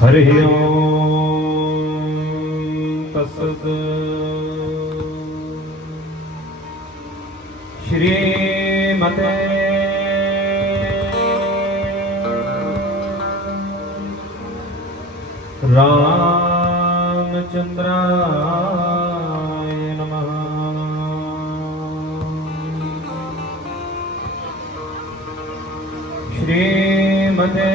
हरि ओम तत्सत्। श्रीमते रामचंद्राय नमः। श्रीमते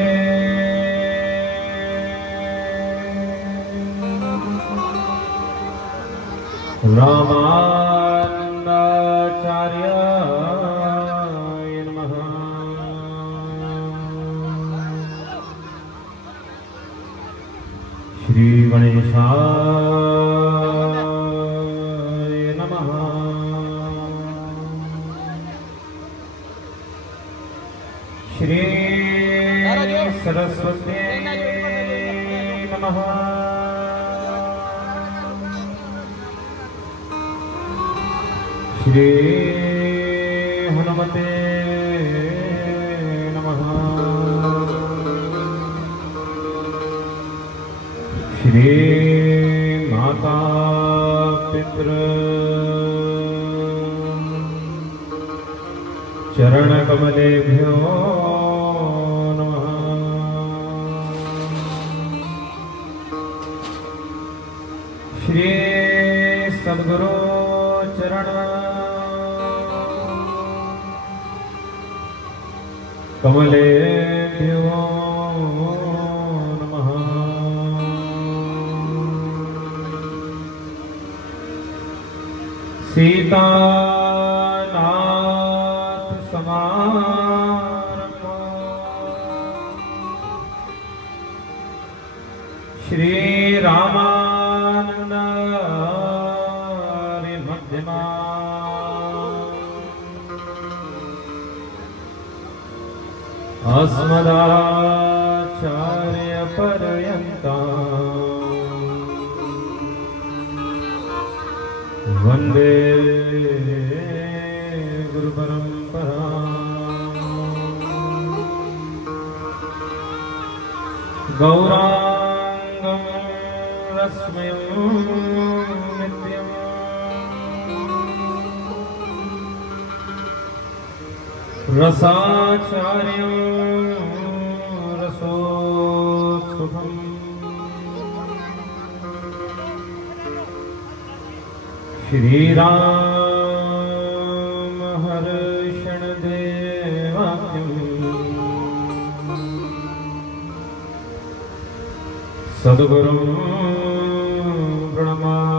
रामानंदाचार्याय नमः। श्री गणेशाय नमः। श्री सरस्वती नमः। श्री हनुमते नमः। श्री माता पितृ चरणकमलेभ्यो नमः। श्री सद्गुरु चरण कमलेभ्यो नमः। सीतानाथ समारंभो श्री रामानंद मध्यमा अस्मदाचार्य पर्यन्ता वंदे गुरु परंपरा। गौरांगं रश्मिं नित्यं रसाचार्यं रसोत्सुकम् श्रीराम हर्षण देवाख्यं सद्गुरुं प्रणमाम्यहम्।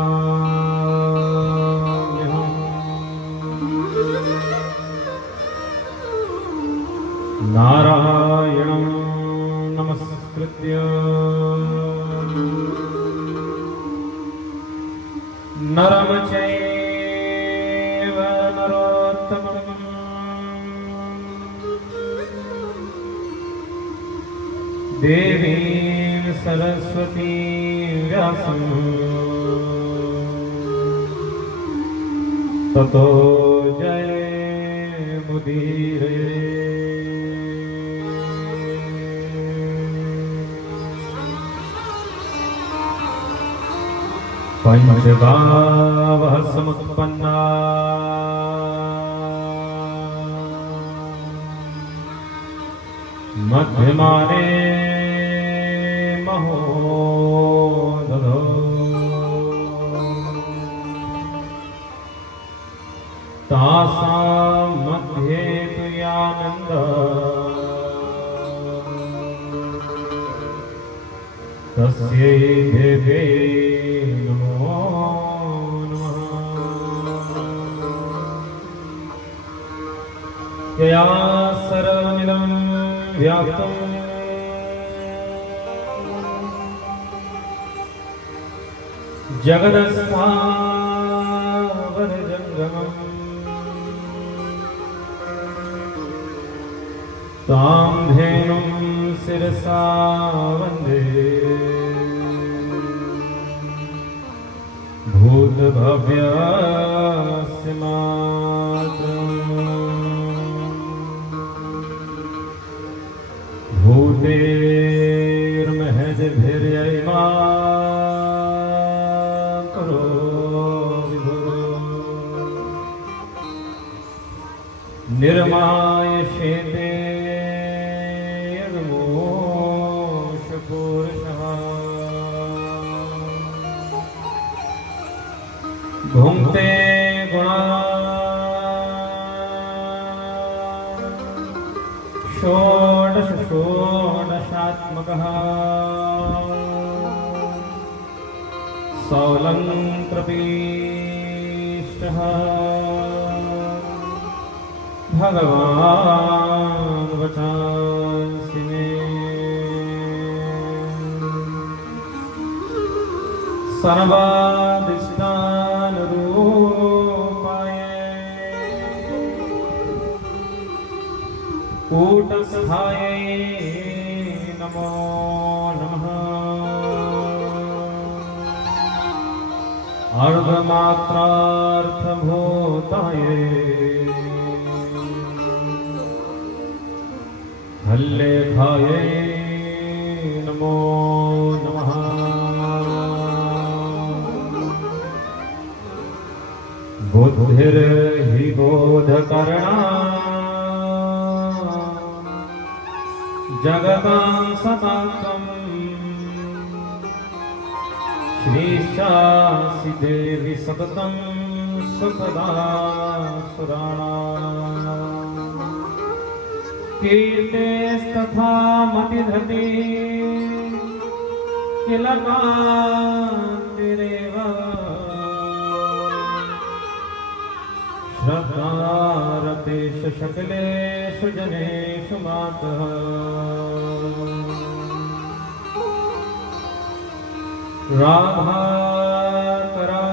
नारायणं नमस्कृत्य नरं चैव नरोत्तमम् देवीं सरस्वतीं व्यासं ततो जयमुदीरये। पंचगावः समुत्पन्ना मध्यमाने महोदधो तासां मध्ये तु यानन्दः तस्यै देवे नमो नमः। यया सर्वमिदं व्याप्तं जगदस्थावरजङ्गमम् तां धेनुं शिरसा वन्दे भूतभव्यस्य मातरम्। भूतेर्महद्भिर्यैमा करो विभो निर्माय शेते यदमोषपूरुषः भुङ्क्ते षोडश षोडशात्मकः सौलङ्कृपीष्टः भगवान् वचांसि मे। सर्वादिष्टानरूपाय कूटस्थायै नमो नमः। अर्धमात्रार्थभूतायै हल्लेखायै नमो नमः। बुद्धिर्हि बोधकर्णा जगतां सतात्वम् श्रीशासि देवि सततं सुखदा सुराणाम्। कीर्तेस्तथा मतिधति किल कान्तिरेव श्रद्धारतेषु सकलेषु जनेषु मातः। राधाकरा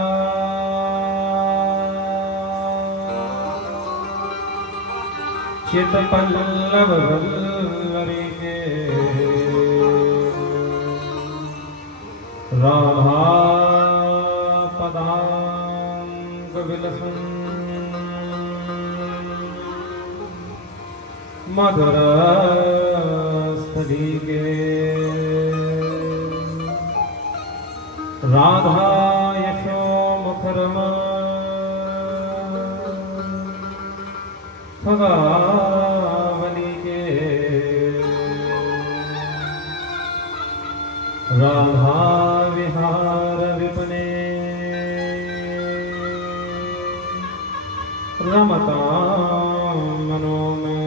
चित्पल्लववल्लरी के राधा पदांग विलसन मधुर स्थली के राधा यशो मुखरमा खगावली के राधा विहार विपने रमता मनो में।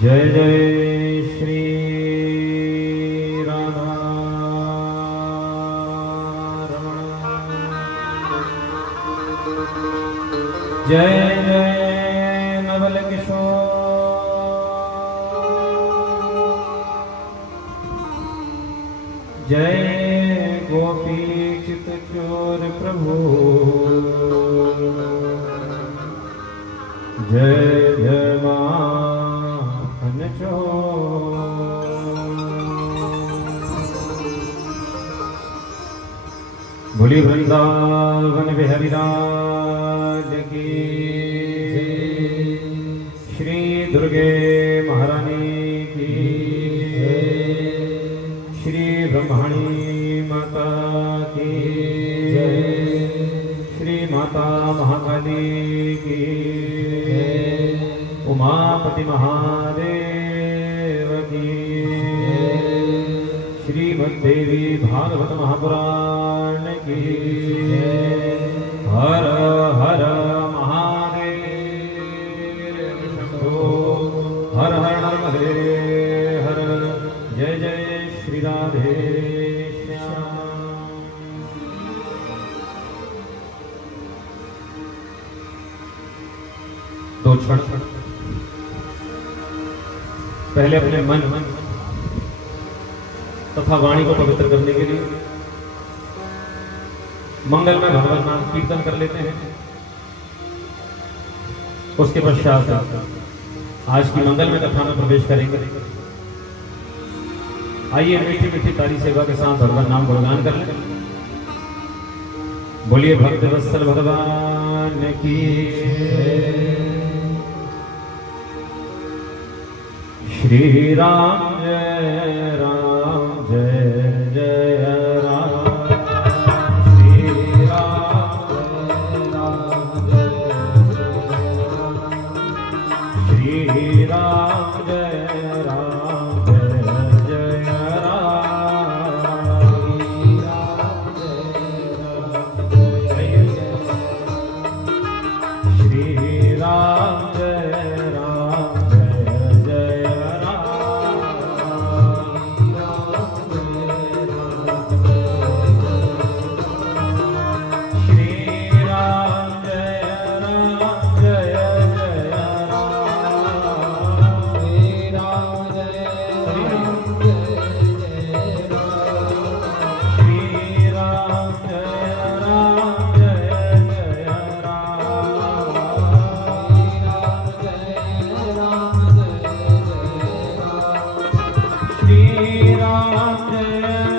जय जय श्री राधा रमण। जय जय नवल किशोर। जय गोपी चित चोर प्रभु जय जय माखन चोर। बोली वृंदावन बिहारी राज की श्री दुर्गे महारानी की श्री ब्रह्मणी माता की श्री माता महाकाली की उमापति महादेव की श्रीमद्देवी भागवत महापुराण की हर हर महादेव शंभो हर हर नर्मदे हर जय जय श्री राधे श्याम। दो क्षण पहले अपने मन तथा वाणी को पवित्र करने के लिए मंगलमय भगवत नाम कीर्तन कर लेते हैं। उसके पश्चात आज की मंगलमय कथा में प्रवेश करेंगे। आइए मीठी मीठी तारी सेवा के साथ भगवान नाम गुणगान कर लें। बोलिए भक्त वत्सल भगवान की श्री राम जय राम जय जय राम श्री राम जय राम जय जय राम श्री राम जय राम जय जय राम श्री राम जय राम जय जय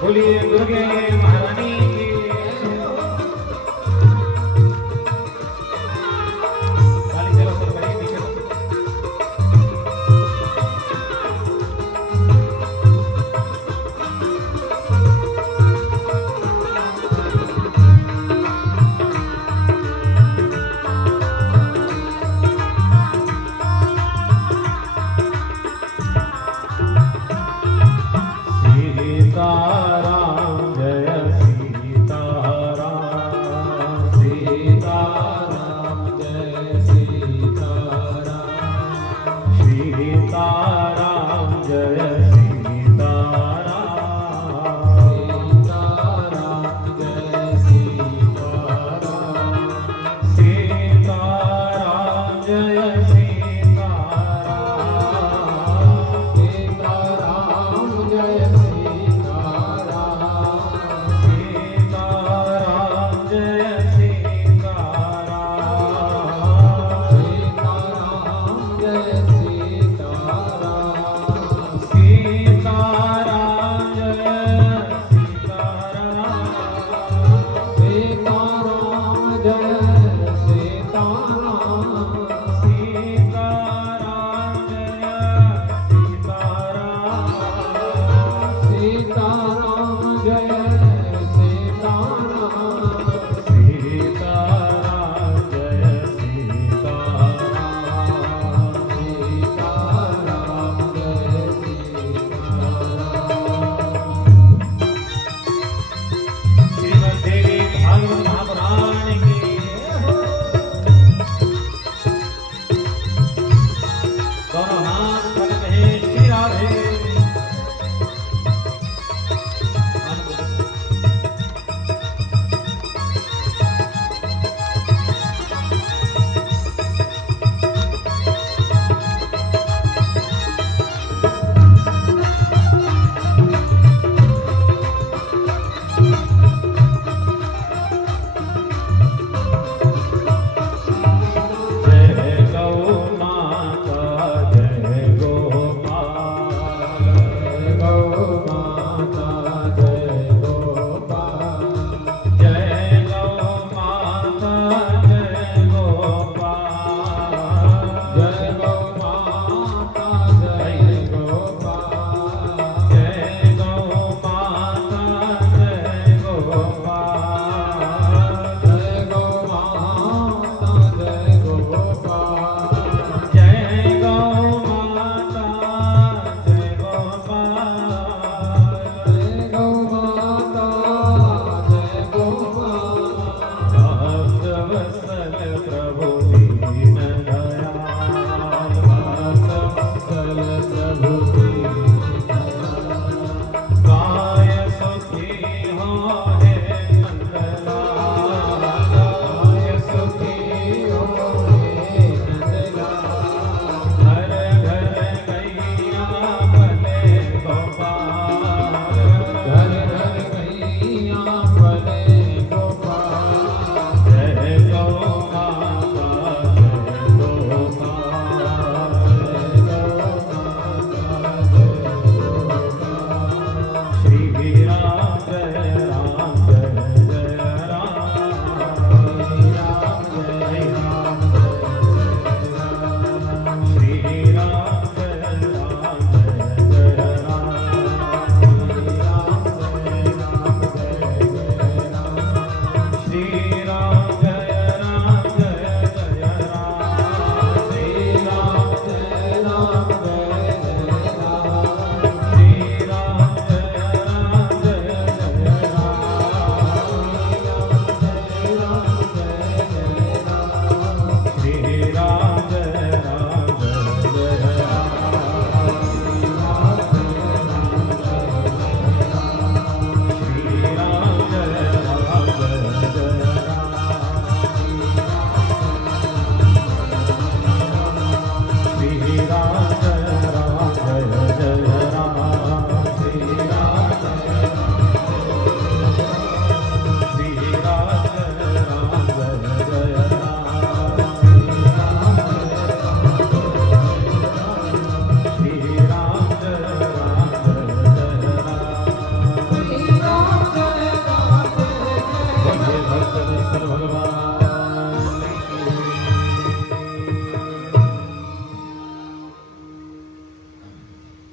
बोलिए दुर्गे महारानी की ताली सेवा शुरू करिए पीछे। सीताराम जय सीताराम सीताराम जय सीताराम सीताराम जय सीताराम सीताराम जय सीताराम सीताराम जय सीताराम सीताराम जय सीताराम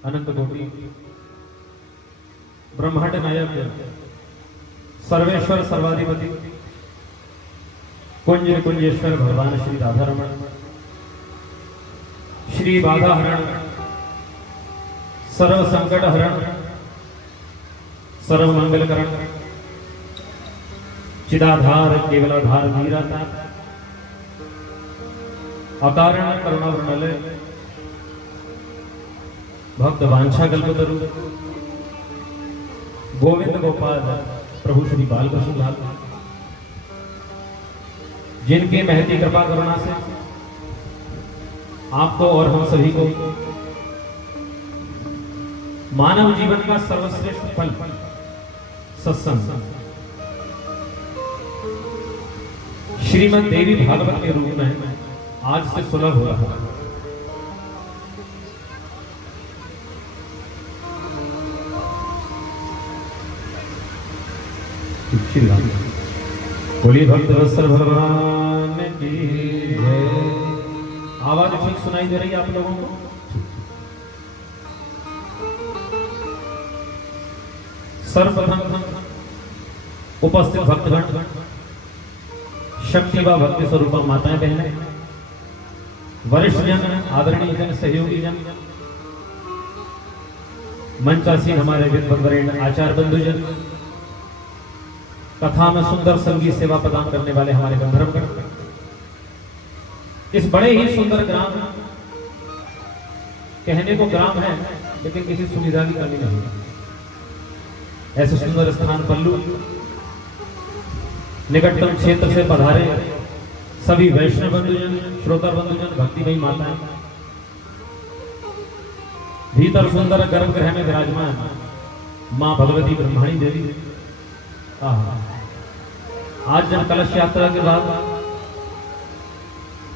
अनंत कोटि ब्रह्मांड नायक सर्वेश्वर सर्वाधिपति कुंज कुंजेश्वर भगवान श्री राधा रमण श्री बाधा हरण सर्व संकट हरण सर्व मंगल करण चिदाधार केवलाधार धीराधार अकारण करुणा वृणलय भक्त वांछा कल्पतरु गोविंद गोपाल प्रभु श्री बालकृष्ण लाल जिनकी महती कृपा करुणा से आपको और हम सभी को मानव जीवन का सर्वश्रेष्ठ फल सत्संग श्रीमद् देवी भागवत के रूप में आज से सुलभ हो रहा है। बोलिए भक्त वत्सल भगवान की जय। आवाज ठीक सुनाई दे रही है आप लोगों को? सर्वप्रथम उपस्थित भक्तगण, शक्ति व भक्ति स्वरूपा माताएं बहनें, वरिष्ठ जन, आदरणीय जन, सहयोगी जन, मंचासीन हमारे विद्वद्वरेण्य आचार्य बंधुजन, कथा में सुंदर संगीत सेवा प्रदान करने वाले हमारे गंधर्वगण, इस बड़े ही सुंदर ग्राम, कहने को ग्राम है लेकिन किसी सुविधा की कमी नहीं है, ऐसे सुंदर स्थान पल्लू निकटतम क्षेत्र से पधारे सभी वैष्णव बंधुजन, श्रोता बंधुजन, भक्तिमयी माताएं, भीतर सुंदर गर्भगृह में विराजमान मां भगवती ब्रह्मणी देवी। आज जब कलश यात्रा के बाद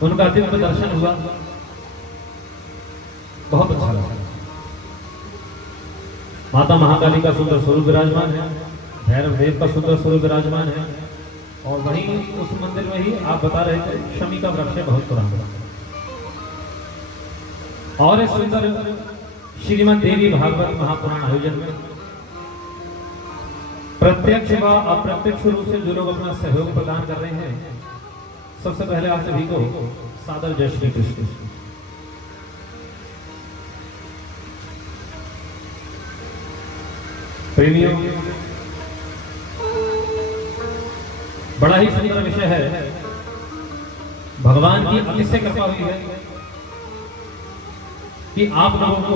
उनका दिव्य दर्शन हुआ, बहुत अच्छा लगा। माता महाकाली का सुंदर स्वरूप विराजमान है, भैरव देव का सुंदर स्वरूप विराजमान है, और वहीं उस मंदिर में ही आप बता रहे थे शमी का वृक्ष बहुत पुराना। और इस सुंदर श्रीमद् देवी भागवत महापुराण आयोजन में प्रत्यक्ष व अप्रत्यक्ष रूप से जो लोग अपना सहयोग प्रदान कर रहे हैं, सबसे पहले आप सभी को सादर जय श्री कृष्ण। प्रेमियों, बड़ा ही सुंदर विषय है, भगवान की अतिशय कृपा हुई है कि आप लोगों को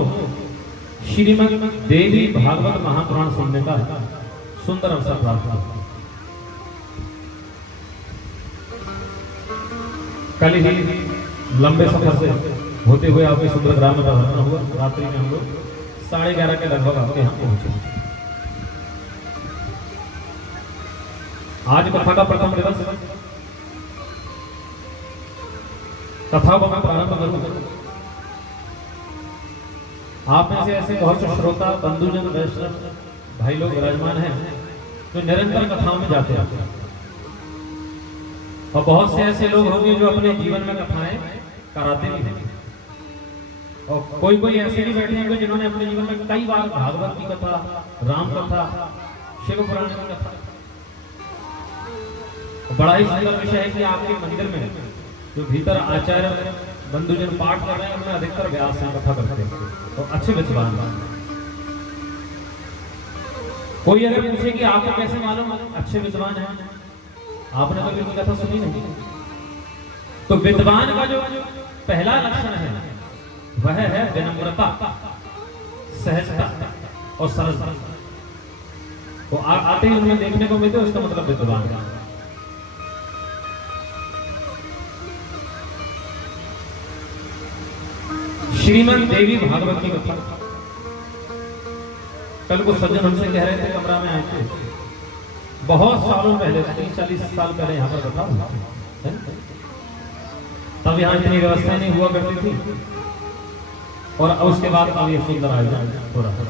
श्रीमद् देवी भागवत महापुराण सुनने का सुंदर अवसर प्राप्त हुआ। कल ही लंबे सफर से होते हुए आपके सुंदर ग्राम में रवाना हुआ। रात्रि में हम लोग 11:30 के लगभग आपके यहाँ पहुंचे। आज कथा का प्रथम दिवस, कथा को मैं प्रारंभ करूंगा। आप में से ऐसे बहुत से श्रोता बंधुजन, वैष्णव भाई लोग विराजमान हैं जो निरंतर कथाओं में जाते हैं, और बहुत से ऐसे लोग होंगे जो अपने जीवन में कथाएं कराते भी हैं, और कोई कोई ऐसे भी बैठे हैं जिन्होंने अपने जीवन में कई बार भागवत की कथा, राम कथा, शिव पुराण की कथा। बड़ा ही सुंदर विषय है कि आपके मंदिर में जो भीतर आचार्य बंधुजन पाठ कर रहे हैं उनमें अधिकतर व्यास हैं, कथा करते हैं, तो अच्छे विद्वान। कोई अगर पूछे कि आपको कैसे मालूम अच्छे विद्वान हैं, आपने तो कभी कथा सुनी नहीं, तो विद्वान का जो पहला लक्षण है वह है विनम्रता, सहजता और सरलता। तो आते ही उनमें देखने को मिलते, उसका मतलब विद्वान है। श्रीमद् देवी भागवत की कथा, कल को सज्जन हमसे कह रहे थे, कमरा में आए थे, बहुत सालों पहले, 30-40 साल पहले यहाँ पर कथा हुआ, तब यहाँ इतनी व्यवस्था नहीं हुआ करती थी, और उसके बाद अब ये सुंदर आयोजन हो रहा है।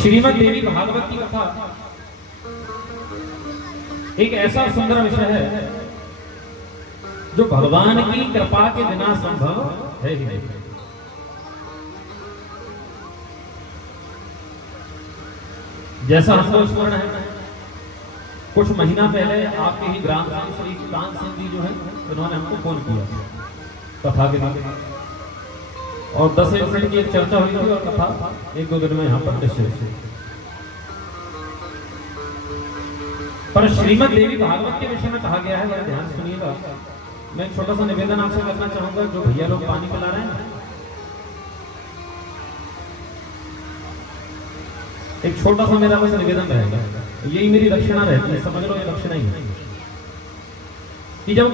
श्रीमद् देवी भागवत की कथा एक ऐसा सुंदर विषय है जो भगवान की कृपा के बिना संभव है ही नहीं। जैसा हमको स्मरण है, कुछ महीना पहले आपके ही ग्राम श्री कांत सिंह जी जो है, उन्होंने हमको फोन किया कथा के लिए, और 10 मिनट की एक चर्चा हुई थी और कथा 1-2 दिन में यहाँ पर निश्चित थी। पर श्रीमद् देवी भागवत के विषय में कहा गया है, जरा ध्यान सुनिएगा। मैं एक छोटा सा निवेदन आपसे करना चाहूंगा, जो भैया लोग पानी पिला रहे हैं, एक छोटा सा मेरा बस निवेदन रहेगा, यही मेरी दक्षिणा रहती है, समझ लो ये दक्षिणा ही है कि जब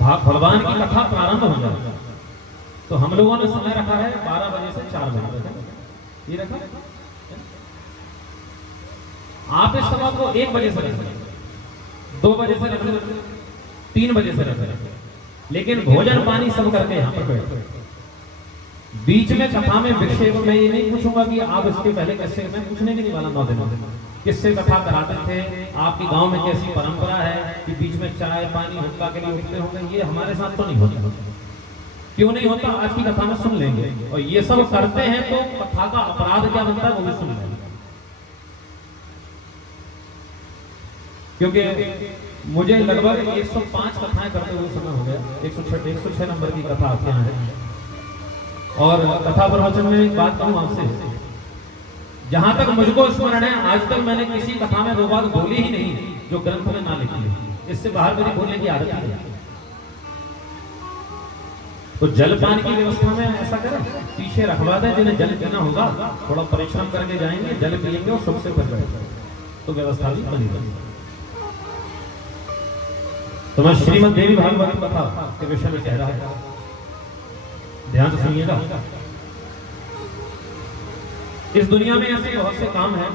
भगवान की कथा प्रारंभ हो जाए तो हम लोगों ने समय रखा है 12 बजे से 4 बजे तक। ये रखा आप इस समय को 1 बजे से रखें, 2 बजे से रखें, 3 बजे से रखें, लेकिन भोजन पानी सब करके यहाँ पर बैठे। बीच में कथा में विषय को मैं ये नहीं पूछूंगा कि आप इसके पहले कैसे, मैं पूछने भी नहीं वाला 9 दिनों किससे कथा कराते थे, आपकी गांव में कैसी परंपरा है कि बीच में चाय पानी हुक्का के लिए उठते होंगे। ये हमारे साथ तो नहीं होता। क्यों नहीं होता, आज की कथा में सुन लेंगे। और ये सब करते हैं तो कथा का अपराध क्या बनता है वो भी सुन लेंगे। क्योंकि मुझे लगभग 105 कथाएं करते हुए समय हो गया। 106 नंबर की कथा आपके यहाँ है। और कथा प्रवचन में एक बात कहूं आपसे, जहां तक मुझको स्मरण है, आज तक मैंने किसी कथा में 2 बात बोली ही नहीं जो ग्रंथ में ना लिखी है। इससे बाहर मेरी बोलने की आदत नहीं है। तो जलपान की व्यवस्था में ऐसा करें, पीछे रखवा दें, जिन्हें जल पीना होगा थोड़ा परिश्रम करके जाएंगे, जल पिएंगे और सबसे फिर बैठेंगे, तो व्यवस्था भी बनी रहेगी। तो मैं श्रीमद् देवी भागवत कथा के विषय में कह रहा है, ध्यान से सुनिएगा। इस दुनिया में ऐसे बहुत से काम हैं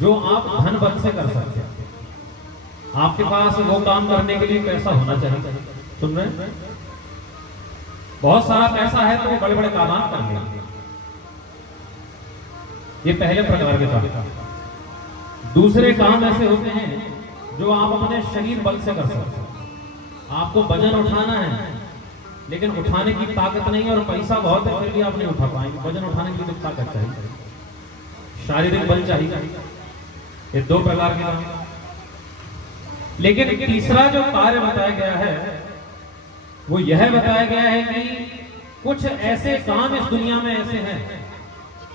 जो आप धन बल से कर सकते हैं। आपके पास वो काम करने के लिए पैसा होना चाहिए। सुन रहे हैं? बहुत सारा पैसा है तो वो बड़े बड़े काम आप कर लेंगे। ये पहले प्रकार के काम। दूसरे काम ऐसे होते हैं जो आप अपने शरीर बल से कर सकते हैं। आपको वजन उठाना है लेकिन उठाने की ताकत नहीं है और पैसा बहुत है, फिर भी आप नहीं उठा पाएंगे। वजन उठाने की तो ताकत चाहिए, शारीरिक बल चाहिए। ये 2 प्रकार के काम। लेकिन तीसरा जो कार्य बताया गया है वो यह बताया गया है कि कुछ ऐसे काम इस दुनिया में ऐसे हैं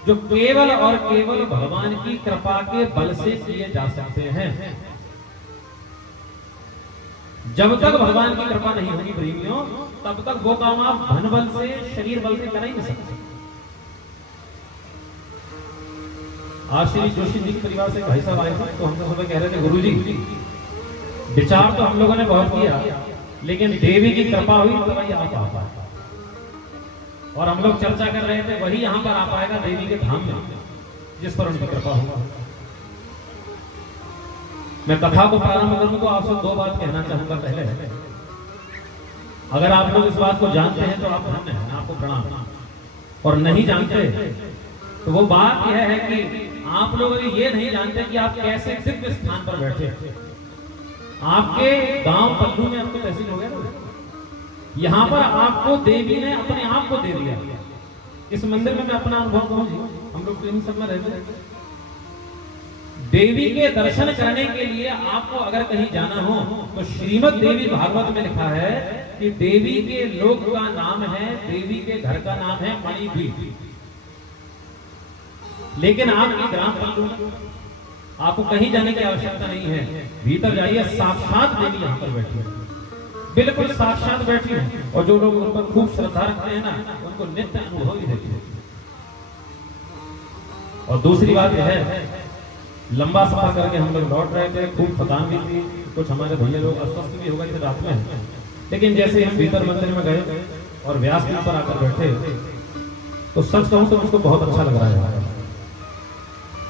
जो केवल और केवल भगवान की कृपा के बल से किए जा सकते हैं। जब तक भगवान की कृपा नहीं होगी प्रेमियों, तब तक वो काम आप धन बल से, शरीर बल से कर ही नहीं सकते। आज श्री जोशी जी के परिवार से भाई साहब आए थे, तो हमसे सुबह कह रहे थे, गुरुजी विचार तो हम लोगों ने बहुत किया, लेकिन देवी की कृपा हुई तो वही आप आ पाए। और हम लोग चर्चा कर रहे थे, वही यहां पर आ पाएगा देवी के धाम में, जिस पर उनकी कृपा होगा। मैं कथा को प्रारंभ करूं तो आपसे 2 बात कहना चाहूंगा। पहले, अगर आप लोग इस बात को जानते हैं तो आप धन्य हैं, आपको प्रणाम। और नहीं जानते तो वो बात यह है कि आप लोग ये नहीं जानते कि आप कैसे दिव्य स्थान पर बैठे। आपके गांव पल्लू में अब तो तहसील हो गया ना, यहां पर आपको देवी ने अपने आप को दे दिया। इस मंदिर में मैं अपना अनुभव कहूं जी, हम लोग ट्रेनिंग सब में रहते हैं। देवी के दर्शन करने के लिए आपको अगर कहीं जाना हो तो श्रीमद् देवी भागवत में लिखा है कि देवी के लोक का नाम है, देवी के घर का नाम है मणिद्वीप। लेकिन आपके ग्राम पल्लू, आपको कहीं जाने की आवश्यकता नहीं है। भीतर जाइए, साक्षात देवी यहां पर बैठी है, बिल्कुल साक्षात बैठी है। और जो लोग उन पर खूब श्रद्धा रखते हैं ना, उनको नित्य अनुभव ही देती है। और दूसरी बात यह है, लंबा सफर करके हम लोग लौट रहे थे, खूब थकान भी थी, कुछ हमारे भैया लोग अस्वस्थ भी हो गए थे रात में। लेकिन जैसे हम भीतर मंदिर में गए और व्यास के ऊपर आकर बैठे, तो सच कहूं तो मुझको बहुत अच्छा लग रहा है,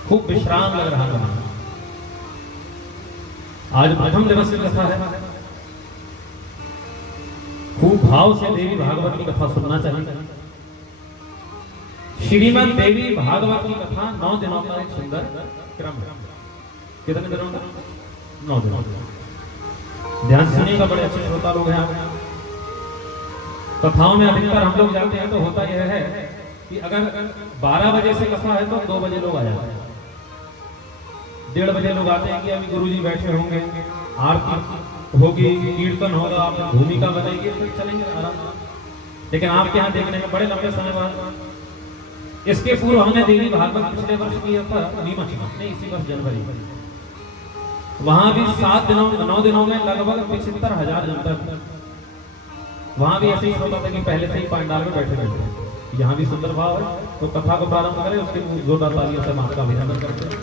खूब विश्राम लग रहा है। आज प्रथम दिवस की कथा है, खूब भाव से देवी भागवत की कथा सुनना चाहिए। श्रीमद् देवी भागवत की कथा 9 दिनों का एक सुंदर क्रम है। कितने दिनों का? 9 दिनों। ध्यान सुनिएगा, बड़े अच्छे श्रोता लोग हैं आप। कथाओं में अधिकतर हम लोग जाते हैं तो होता यह है कि अगर 12 बजे से कथा है तो 2 बजे लोग आ जाते हैं, 1:30 बजे लोग आते हैं कि अभी गुरुजी बैठे होंगे, आरती होगी, कीर्तन होगा, आप भूमिका बताइए, फिर चलेंगे आराम। लेकिन आपके यहाँ देखने में बड़े लंबे समय बाद, इसके पूर्व हमने देवी भागवत पिछले वर्ष किया था नीमच में, इसी वर्ष जनवरी में, वहां भी 9 दिनों में लगभग 75,000 जनता थी। वहां भी ऐसे ही होता था कि पहले से ही पंडाल में बैठे बैठे। यहाँ भी सुंदर भाव है, तो कथा को प्रारंभ करें, उसके जोरदार तालियों से मां का अभिनंदन करते हैं।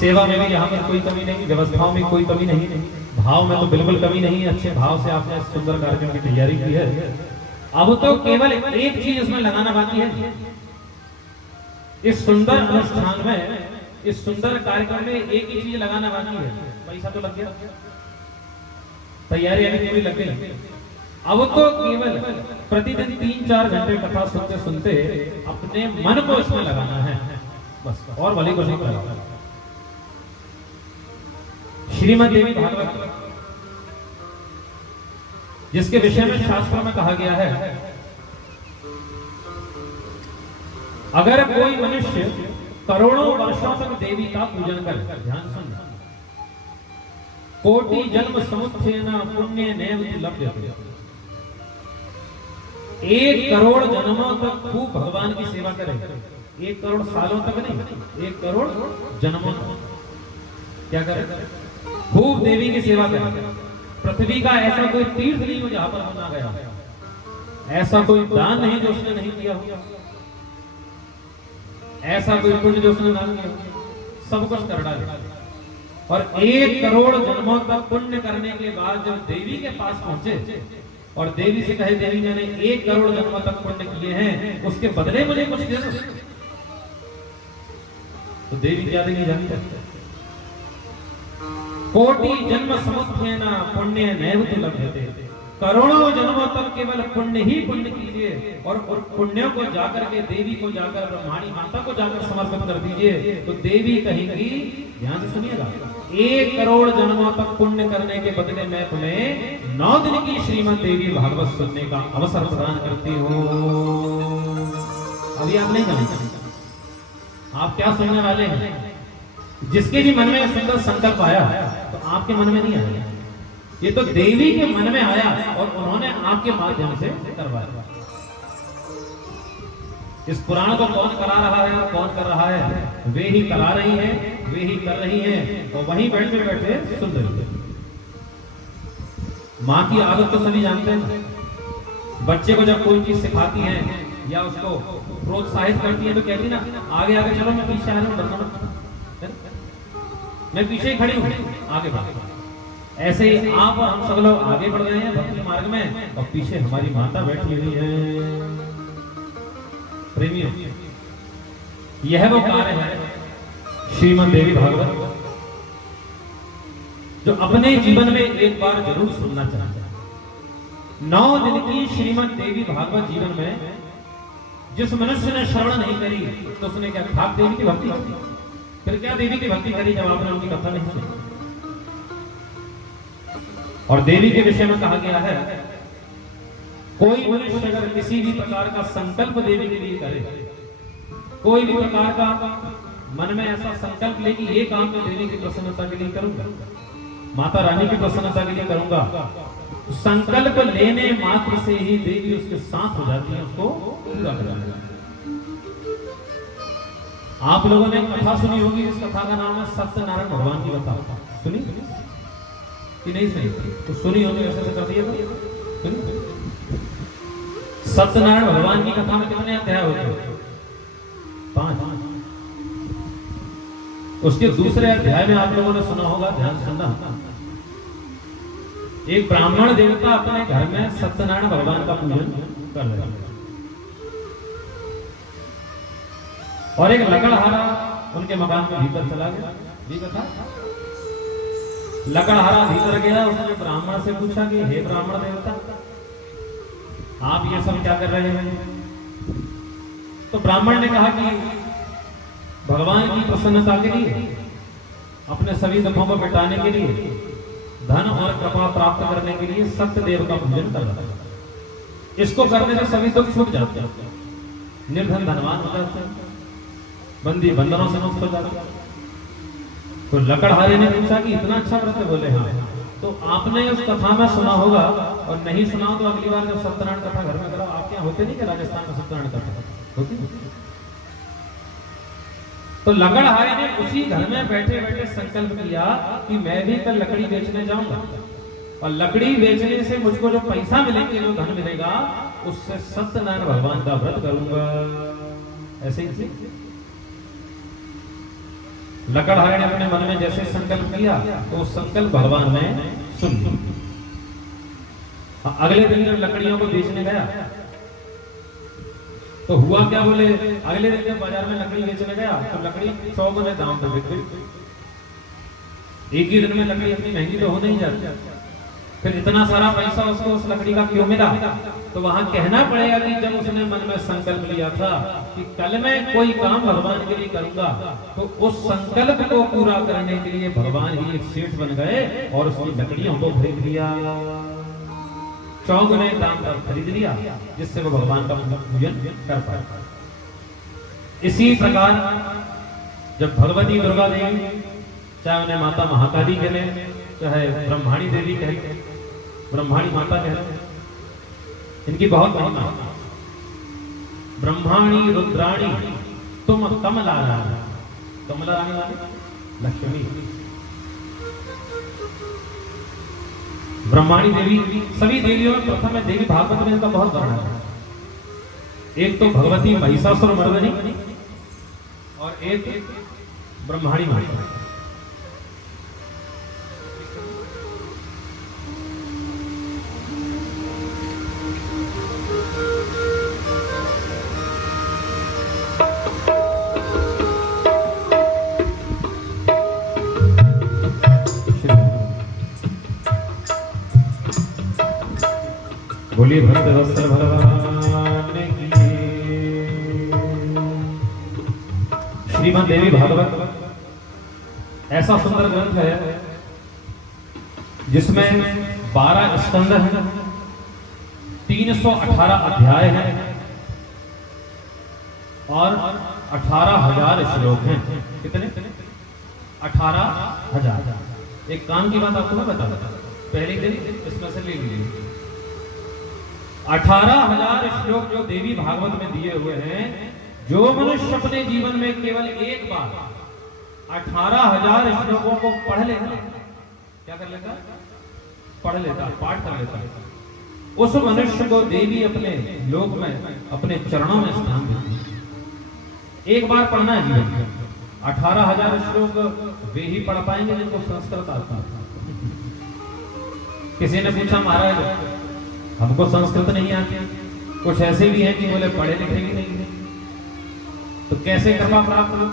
सेवा में भी यहाँ पर कोई कमी नहीं, व्यवस्थाओं में कोई कमी नहीं, भाव में तो बिल्कुल कमी नहीं। अच्छे भाव से आपने सुंदर कार्यक्रम की तैयारी की है। अब तो केवल एक चीज इसमें लगाना बाकी है। इस सुंदर अनुष्ठान में, इस सुंदर कार्यक्रम में एक ही चीज लगाना बाकी है। पैसा तो लग गया, तैयारी अभी पूरी लग गई। अब तो केवल प्रतिदिन 3-4 घंटे कथा सुनते सुनते अपने मन को इसमें लगाना है, बस, और भले को नहीं करना। श्रीमद् देवी भागवत, जिसके विषय में शास्त्रों में कहा गया है, अगर कोई मनुष्य करोड़ों वर्षों तक देवी का पूजन करे, ध्यान सुन, कोटि जन्म समुत्थेन पुण्य नैव लभ्यते, 1 करोड़ जन्मों तक खूब भगवान की सेवा करे, 1 करोड़ सालों तक नहीं, 1 करोड़ जन्मों तक क्या करे? खूब देवी की सेवा करे। पृथ्वी का ऐसा कोई तीर्थ नहीं हो जहां पर हम ना गया, ऐसा कोई दान नहीं जो उसने नहीं किया हो, ऐसा कोई पुण्य जो उसने ना किया, सब कुछ कर डाले। और 1 करोड़ जन्मों तक पुण्य करने के बाद जब देवी के पास पहुंचे और देवी से कहे, देवी मैंने 1 करोड़ जन्मों तक पुण्य किए हैं, उसके बदले मुझे कुछ दे दो, तो देवी क्या देनी जानती? कोटि जन्म समुत्थेन पुण्य नैव लभ्यते, करोड़ों जन्मों तक केवल पुण्य ही पुण्य कीजिए और पुण्यों को जाकर के देवी को जाकर, ब्रह्माणी माता को जाकर समर्पित कर दीजिए, तो देवी कहेंगी, ध्यान से सुनिएगा, 1 करोड़ जन्मों तक पुण्य करने के बदले मैं तुम्हें 9 दिन की श्रीमद् देवी भागवत सुनने का अवसर प्रदान करती हूँ। अभी आप नहीं जानते आप क्या सुनने वाले हैं। जिसके भी मन में सुंदर संकल्प आया तो आपके मन में नहीं आया, ये तो देवी के मन में आया और उन्होंने आपके माध्यम से करवाया। इस पुराण को कौन करा रहा है और कौन कर रहा है? वे ही करा रही हैं, वे ही कर रही हैं, और वहीं बैठे बैठे सुन रही है। माँ की आदत तो सभी जानते हैं, बच्चे को जब कोई चीज सिखाती हैं या उसको प्रोत्साहित करती है तो कहती ना, आगे आगे चलो, मैं पीछे आ रहा हूँ, मैं पीछे ही खड़ी हूँ, आगे बढ़ो। ऐसे ही आप और हम सब लोग आगे बढ़ रहे हैं भक्ति मार्ग में, और पीछे हमारी माता बैठी हुई है। प्रेमियों, यह वो कार्य है श्रीमद् देवी भागवत, जो अपने जीवन में एक बार जरूर सुनना चाहते हैं। 9 दिन की श्रीमद् देवी भागवत जीवन में जिस मनुष्य ने श्रवण नहीं करी तो उसने क्या खाक देवी की भक्ति की? फिर क्या देवी की भक्ति करी जब आपने उनकी कथा नहीं सुनी? और देवी के विषय में कहा गया है, कोई मनुष्य अगर किसी भी प्रकार का संकल्प देवी के लिए करे, कोई भी प्रकार का मन में ऐसा संकल्प ले कि ये काम मैं देवी की प्रसन्नता के लिए करूंगा, माता रानी की प्रसन्नता के लिए करूंगा, तो संकल्प लेने मात्र से ही देवी उसके साथ हो जाती है, उसको पूरा कर जाती है। आप लोगों ने कथा सुनी होगी, इस कथा का नाम है सत्यनारायण भगवान की कथा। सुनी कि नहीं सुनी? तो सुनी होगी, ऐसे कर दिए तो। सत्यनारायण भगवान की कथा में कितने अध्याय होते हैं? 5। उसके दूसरे अध्याय में आप लोगों ने सुना होगा, ध्यान सुनना, एक ब्राह्मण देवता अपने घर में सत्यनारायण भगवान का पूजन कर रहे हैं, और एक लकड़हारा उनके मकान में भीतर चला गया। ये कथा, लकड़हारा भीतर गया, उसने ब्राह्मण से पूछा कि हे ब्राह्मण देवता, आप ये सब क्या कर रहे हैं? तो ब्राह्मण ने कहा कि भगवान की प्रसन्नता के लिए अपने सभी दुखों को मिटाने के लिए, धन और कृपा प्राप्त करने के लिए सत्यदेव का पूजन कर रहा है। इसको करने से सभी दुख छूट जाते हैं, निर्धन धनवान हो जाते हैं, बंदी बंधनों से मुक्त हो जाते हैं। तो लकड़हारे ने पूछा कि इतना अच्छा व्रत है? बोले हाँ। तो आपने उस कथा में सुना होगा, और नहीं सुना हो तो अगली बार जब सत्यनारायण कथा घर में करो। आपके यहाँ होते नहीं कि राजस्थान में सत्यनारायण कथा होती? तो लकड़हारे ने उसी घर में बैठे बैठे संकल्प किया कि मैं भी कल लकड़ी बेचने जाऊंगा, और लकड़ी बेचने से मुझको जो पैसा मिलेंगे, जो धन मिलेगा, उससे सत्यनारायण भगवान का व्रत करूंगा। ऐसे ही लकड़हारे ने अपने मन में जैसे संकल्प किया, तो संकल्प भगवान ने सुन। अगले दिन जब लकड़ियों को बेचने गया तो हुआ क्या? बोले अगले दिन जब बाजार में लकड़ी बेचने गया तो लकड़ी 100 गुने दाम पे बिक गई। एक ही दिन में लकड़ी इतनी महंगी तो हो नहीं जाती, फिर इतना सारा पैसा उसको उस लकड़ी का क्यों मिला? तो वहां कहना पड़ेगा कि जब उसने मन में संकल्प लिया था कि कल मैं कोई काम भगवान के लिए करूंगा, तो उस संकल्प को पूरा करने के लिए भगवान ही एक सेठ बन गए और उसकी लकड़ियों को खरीद लिया, 100 गुने दाम पर खरीद लिया, जिससे वो भगवान का पूजन कर पाए। इसी प्रकार जब भगवती दुर्गा देवी, चाहे उन्हें माता महाकाली कहें, चाहे ब्रह्माणी देवी कहें, ब्रह्माणी माता कहें, इनकी बहुत महिमा। ब्रह्माणी रुद्राणी तुम कमला रानी, कमला रानी वाली लक्ष्मी। ब्रह्माणी देवी सभी देवियों में प्रथम है, देवी भागवत में इनका बहुत वर्णन है। एक तो भगवती महिषासुर मर्दिनी और एक ब्रह्माणी माता। बोलिए भक्त वत्सल भगवान की। श्रीमद् देवी भागवत ऐसा सुंदर ग्रंथ है जिसमें 12 स्कंद हैं, 318 अध्याय हैं और 18,000 श्लोक हैं। कितने? 18,000। एक काम की बात आपको मैं बता देता, पहले दिन इसमें से ले लीजिए। 18,000 श्लोक जो देवी भागवत में दिए हुए हैं, जो मनुष्य अपने जीवन में केवल एक बार 18,000 श्लोकों को पढ़ लेता, क्या कर लेता? पढ़ लेता, पाठ कर लेता, उस मनुष्य को देवी अपने लोक में, अपने चरणों में स्थान देती। एक बार पढ़ना है जीवन में। 18,000 श्लोक वे ही पढ़ पाएंगे जिनको संस्कृत आता है। किसी ने पूछा महाराज हमको संस्कृत नहीं आती, कुछ ऐसे भी हैं कि बोले पढ़े लिखे भी नहीं है, तो कैसे कृपा प्राप्त हो?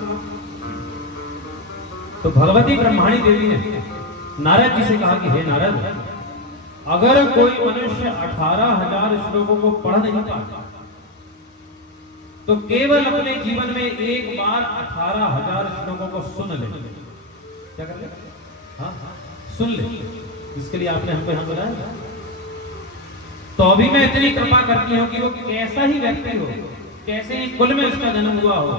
तो भगवती ब्रह्माणी देवी ने नारद जी से कहा कि हे नारद, अगर कोई मनुष्य 18,000 श्लोकों को पढ़ नहीं पाता तो केवल अपने जीवन में एक बार 18,000 श्लोकों को सुन ले। क्या कर ले? हाँ, सुन ले। इसके लिए आपने हमको यहां बुलाया, तो अभी मैं इतनी कृपा करती हूँ कि वो कैसा ही व्यक्ति हो, कैसे ही कुल में उसका जन्म हुआ हो,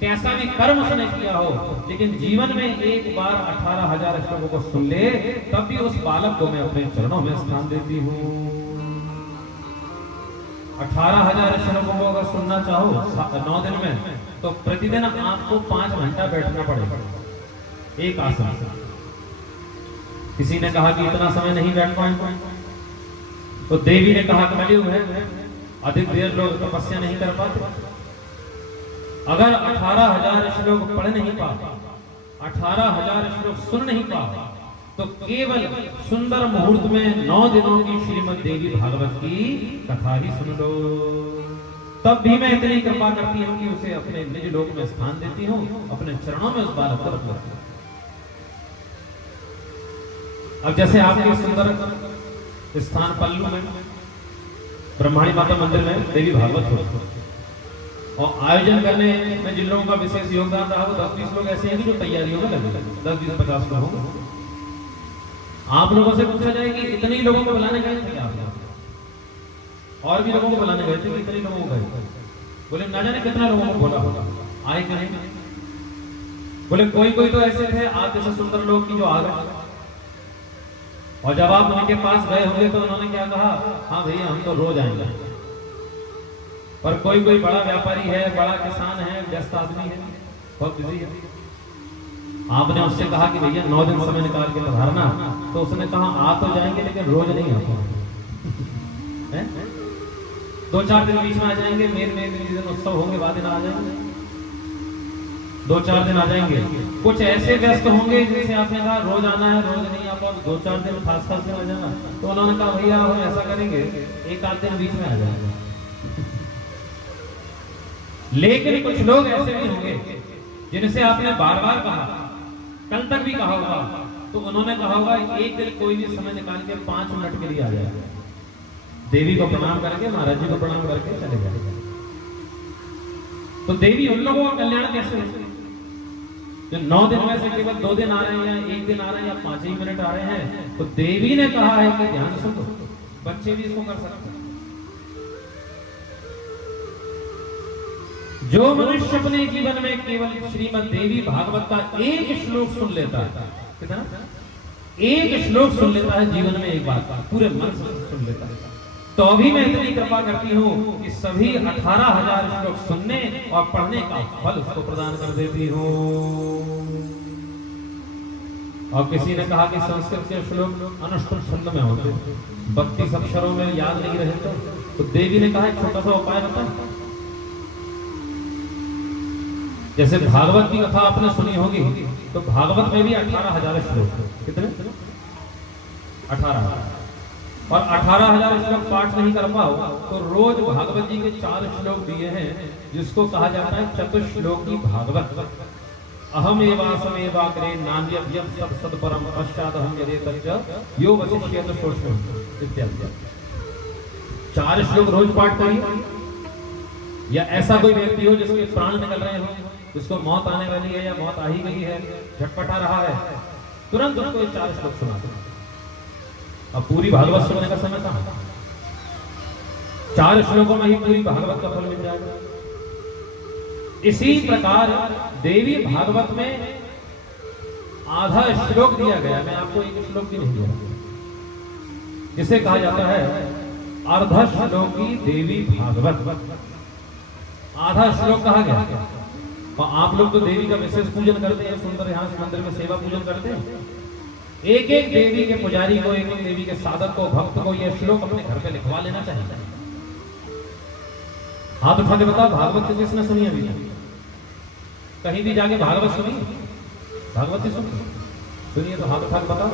कैसा भी कर्म उसने किया हो, लेकिन जीवन में एक बार 18,000 श्लोकों को सुन ले, तब भी उस बालक को मैं अपने चरणों में स्थान देती हूँ। 18,000 श्लोकों को अगर सुनना चाहो 9 दिन में, तो प्रतिदिन आपको 5 घंटा बैठना पड़ेगा एक आसन से। किसी ने कहा कि इतना समय नहीं बैठ पाएंगे, तो देवी ने कहा कलयुग है, अधिक देर लोग तपस्या नहीं कर पाते। अगर 18,000 श्लोक पढ़ नहीं पा, 18,000 श्लोक सुन नहीं पा, तो केवल सुंदर मुहूर्त में 9 दिनों की श्रीमद् देवी भागवत की कथा ही सुन लो, तब भी मैं इतनी कृपा करती हूँ कि उसे अपने निज लोक में स्थान देती हूँ, अपने चरणों में उस बालक को रख लेती हूँ। अब जैसे आपके सुंदर स्थान पल्लू में ब्रह्माणी माता मंदिर में देवी भागवत हो, और आयोजन करने में जिन लोगों का विशेष योगदान रहा वो 10-20 लोग ऐसे हैं कि जो तैयारियों में लगे, 10-20-50 लोग होंगे। आप लोगों से पूछा जाए कि इतने ही लोगों को बुलाने गए थे क्या आप? और भी लोगों को बुलाने गए थे कि इतने लोगों को गए? बोले ना जाने कितना लोगों को बोला होगा, आए कि नहीं? बोले कोई कोई तो ऐसे थे आप जैसे सुंदर लोग की जो आ गए, और जब आप उनके पास गए होंगे तो उन्होंने क्या कहा, हाँ भैया हम तो रोज आएंगे। पर कोई कोई बड़ा व्यापारी है, बड़ा किसान है, व्यस्त आदमी है, बहुत बिजी है, आपने उससे कहा कि भैया 9 दिन समय निकाल के पधारना, तो उसने कहा आ तो जाएंगे लेकिन रोज नहीं आते हैं, 2-4 दिन बीच में आ जाएंगे, मेरे दिन उत्सव होंगे बाद दिन आ जाएंगे, 2-4 दिन आ जाएंगे। कुछ ऐसे व्यस्त होंगे जिनसे आपने कहा रोज आना है, रोज नहीं आप 2-4 दिन खास दिन आ जाना, तो उन्होंने कहा भैया हम ऐसा करेंगे 1-8 दिन बीच में आ जाएंगे। लेकिन कुछ लोग ऐसे भी होंगे जिनसे आपने बार बार कहा, कल तक भी कहा होगा, तो उन्होंने कहा होगा एक दिन कोई भी समय निकाल के 5 मिनट के लिए आ जाएगा, देवी को प्रणाम करके, महाराज जी को प्रणाम करके चले जाएगा। तो देवी उन लोगों का कल्याण कैसे हो, जो 9 दिन में से केवल 2 दिन आ रहे हैं, या 1 दिन आ रहे हैं, या 5 ही मिनट आ रहे हैं, तो देवी ने कहा है कि ध्यान सुनो, बच्चे भी इसको कर सकते हैं। जो मनुष्य अपने जीवन में केवल श्रीमद् देवी भागवत का एक श्लोक सुन लेता है, कितना? एक श्लोक सुन लेता है जीवन में, एक बात पूरे मन से सुन लेता है, तो अभी मैं इतनी कृपा करती हूँ कि सभी 18,000 श्लोक सुनने और पढ़ने का फल उसको प्रदान कर देती हूँ। और किसी ने कहा कि संस्कृत के श्लोक अनुष्टुप छंद में होते, 32 अक्षरों में याद नहीं रहते, तो देवी ने कहा एक छोटा सा उपाय बता। जैसे भागवत की कथा आपने सुनी होगी, तो भागवत में भी 18,000 श्लोक, कितने? 18,000। और 18,000 श्लोक पाठ नहीं कर पाओ तो रोज भागवत जी के 4 श्लोक दिए हैं, जिसको कहा जाता है चतुश्लोकी भागवत। अहम एवासमेवाग्रे नान्यव्यम सत् सत्परम पश्चात हम यदि तच्च यो वशिष्येत शोषणम् इत्यादि। 4 श्लोक रोज पाठ करिए। या ऐसा कोई व्यक्ति हो जिसके प्राण निकल रहे हो, जिसको मौत आने वाली है या मौत आ ही गई है, झटपटा रहा है, तुरंत उसको ये 4 श्लोक सुना दो। अब पूरी भागवत सुनने का समय था, 4 श्लोकों में ही पूरी भागवत का फल मिल जाएगा। इसी प्रकार देवी भागवत में आधा श्लोक दिया गया, मैं आपको एक श्लोक भी नहीं दिया, जिसे कहा जाता है अर्ध श्लोकी देवी भागवत। आधा श्लोक कहा गया। और आप लोग तो देवी का विशेष पूजन करते हैं, सुंदर यहाँ मंदिर में सेवा पूजन करते हैं। एक एक देवी के पुजारी को, एक एक देवी के साधक को, भक्त को यह श्लोक अपने घर पे लिखवा लेना चाहिए। हाथ उठा के बताओ, भागवत की किसने सुनी अभी? कहीं भी जाके भागवत सुनी? भागवत ही सुनिए तो हाथ उठा के बताओ।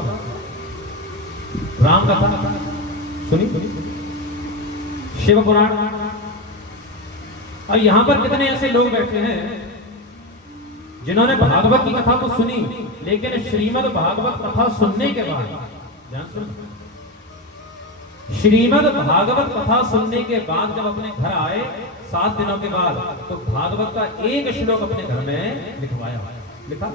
राम कथा सुनी? शिव पुराण? और यहां पर कितने ऐसे लोग बैठे हैं जिन्होंने भागवत की कथा तो सुनी, लेकिन श्रीमद् भागवत कथा सुनने के बाद, ध्यान सुन, श्रीमद् भागवत कथा सुनने के बाद जब अपने घर आए 7 दिनों के बाद, तो भागवत का एक श्लोक अपने घर में लिखवाया, लिखा।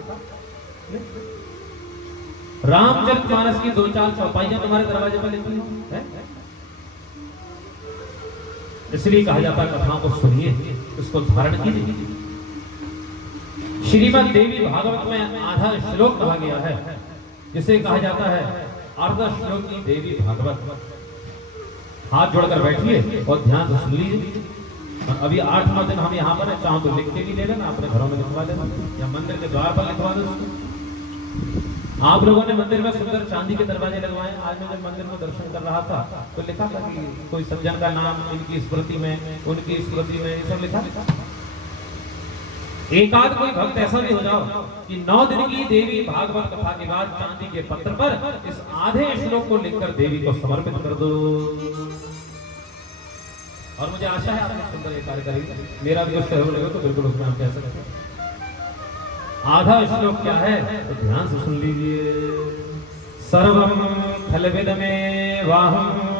रामचरितमानस की 2-4 चौपाइयां तुम्हारे दरवाजे पर लिखी है, इसलिए कहा जाता है कथाओं को सुनिए, उसको धारण कीजिए। श्रीमद् देवी भागवत में आधा श्लोक कहा गया है, जिसे कहा जाता है अर्ध श्लोकी देवी भागवत। हाथ जोड़कर बैठिए और ध्यान से सुन लीजिए। और अभी 8वां दिन हम यहाँ पर है, चाहो तो लिख के भी ले लेना, अपने घरों में लिखवा लेना या मंदिर के द्वार पर लिखवा देना। आप लोगों ने मंदिर में सुंदर चांदी के दरवाजे लगवाए। आज मैं जब मंदिर में दर्शन कर रहा था तो लिखा था कि कोई सज्जन का नाम इनकी स्मृति में, उनकी स्मृति में, ये सब लिखा। एकाध कोई भक्त ऐसा भी हो जाओ कि 9 दिन की देवी भागवत कथा के बाद चांदी के पत्र पर इस आधे श्लोक को लिखकर देवी को समर्पित कर दो। और मुझे आशा है आपने सुंदर ये कार्य करेंगे। मेरा भी सहयोग रहेगा तो बिल्कुल उसमें आप कह सकते हैं। आधा श्लोक क्या है तो ध्यान से सुन लीजिए। सर्वं खलविदमेवाहम्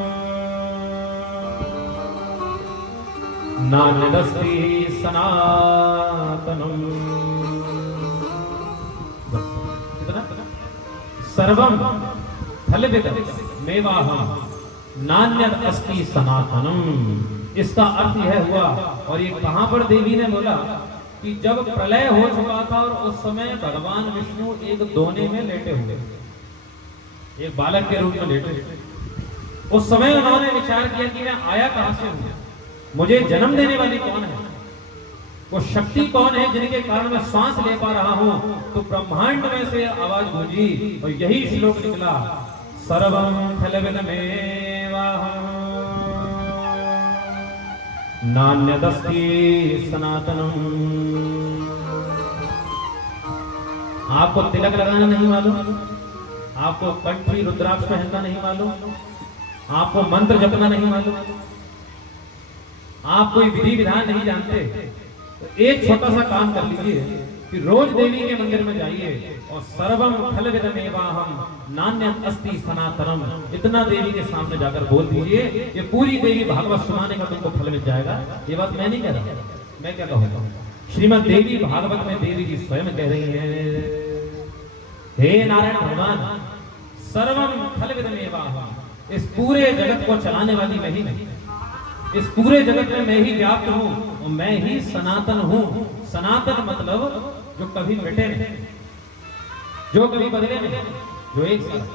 नान्यदस्ति सनातनम। सर्वम फलविदं मेवाहम नान्यत् अस्ति सनातनम। इसका अर्थ यह हुआ, और ये कहां पर देवी ने बोला कि जब प्रलय हो चुका था और उस समय भगवान विष्णु एक दोने में लेटे हुए, एक बालक के रूप में लेटे। उस समय उन्होंने विचार किया कि मैं आया कहां से हूं, मुझे जन्म देने वाली कौन है, वो शक्ति कौन है जिनके कारण मैं सांस ले पा रहा हूं। तो ब्रह्मांड में से आवाज गूंजी और यही श्लोक निकला, सर्वं फलविदमेवाहम् नान्यदस्ति सनातनम। आपको तिलक लगाना नहीं मालूम, आपको कंठ में रुद्राक्ष पहनना नहीं मालूम, आपको मंत्र जपना नहीं मालूम, आप कोई विधि विधान नहीं जानते, तो एक छोटा सा काम कर लीजिए कि रोज देवी के मंदिर में जाइए और सर्वम फलविदमेवाहम् नान्यत् अस्ति सनातनम, इतना देवी के सामने जाकर बोल दीजिए, ये पूरी देवी भागवत सुनाने का तुमको फल मिल जाएगा। ये बात मैं नहीं कह रहा, मैं क्या कहूँगा, श्रीमद् देवी भागवत में देवी जी स्वयं कह रही है, हे नारायण भगवान, सर्वम फलविदमेवाहम्, इस पूरे जगत को चलाने वाली मैं ही नहीं, इस पूरे जगत में मैं ही व्याप्त हूं और मैं ही सनातन हूं। सनातन मतलब जो कभी मिटे नहीं, जो कभी बदले नहीं, जो एक साथ।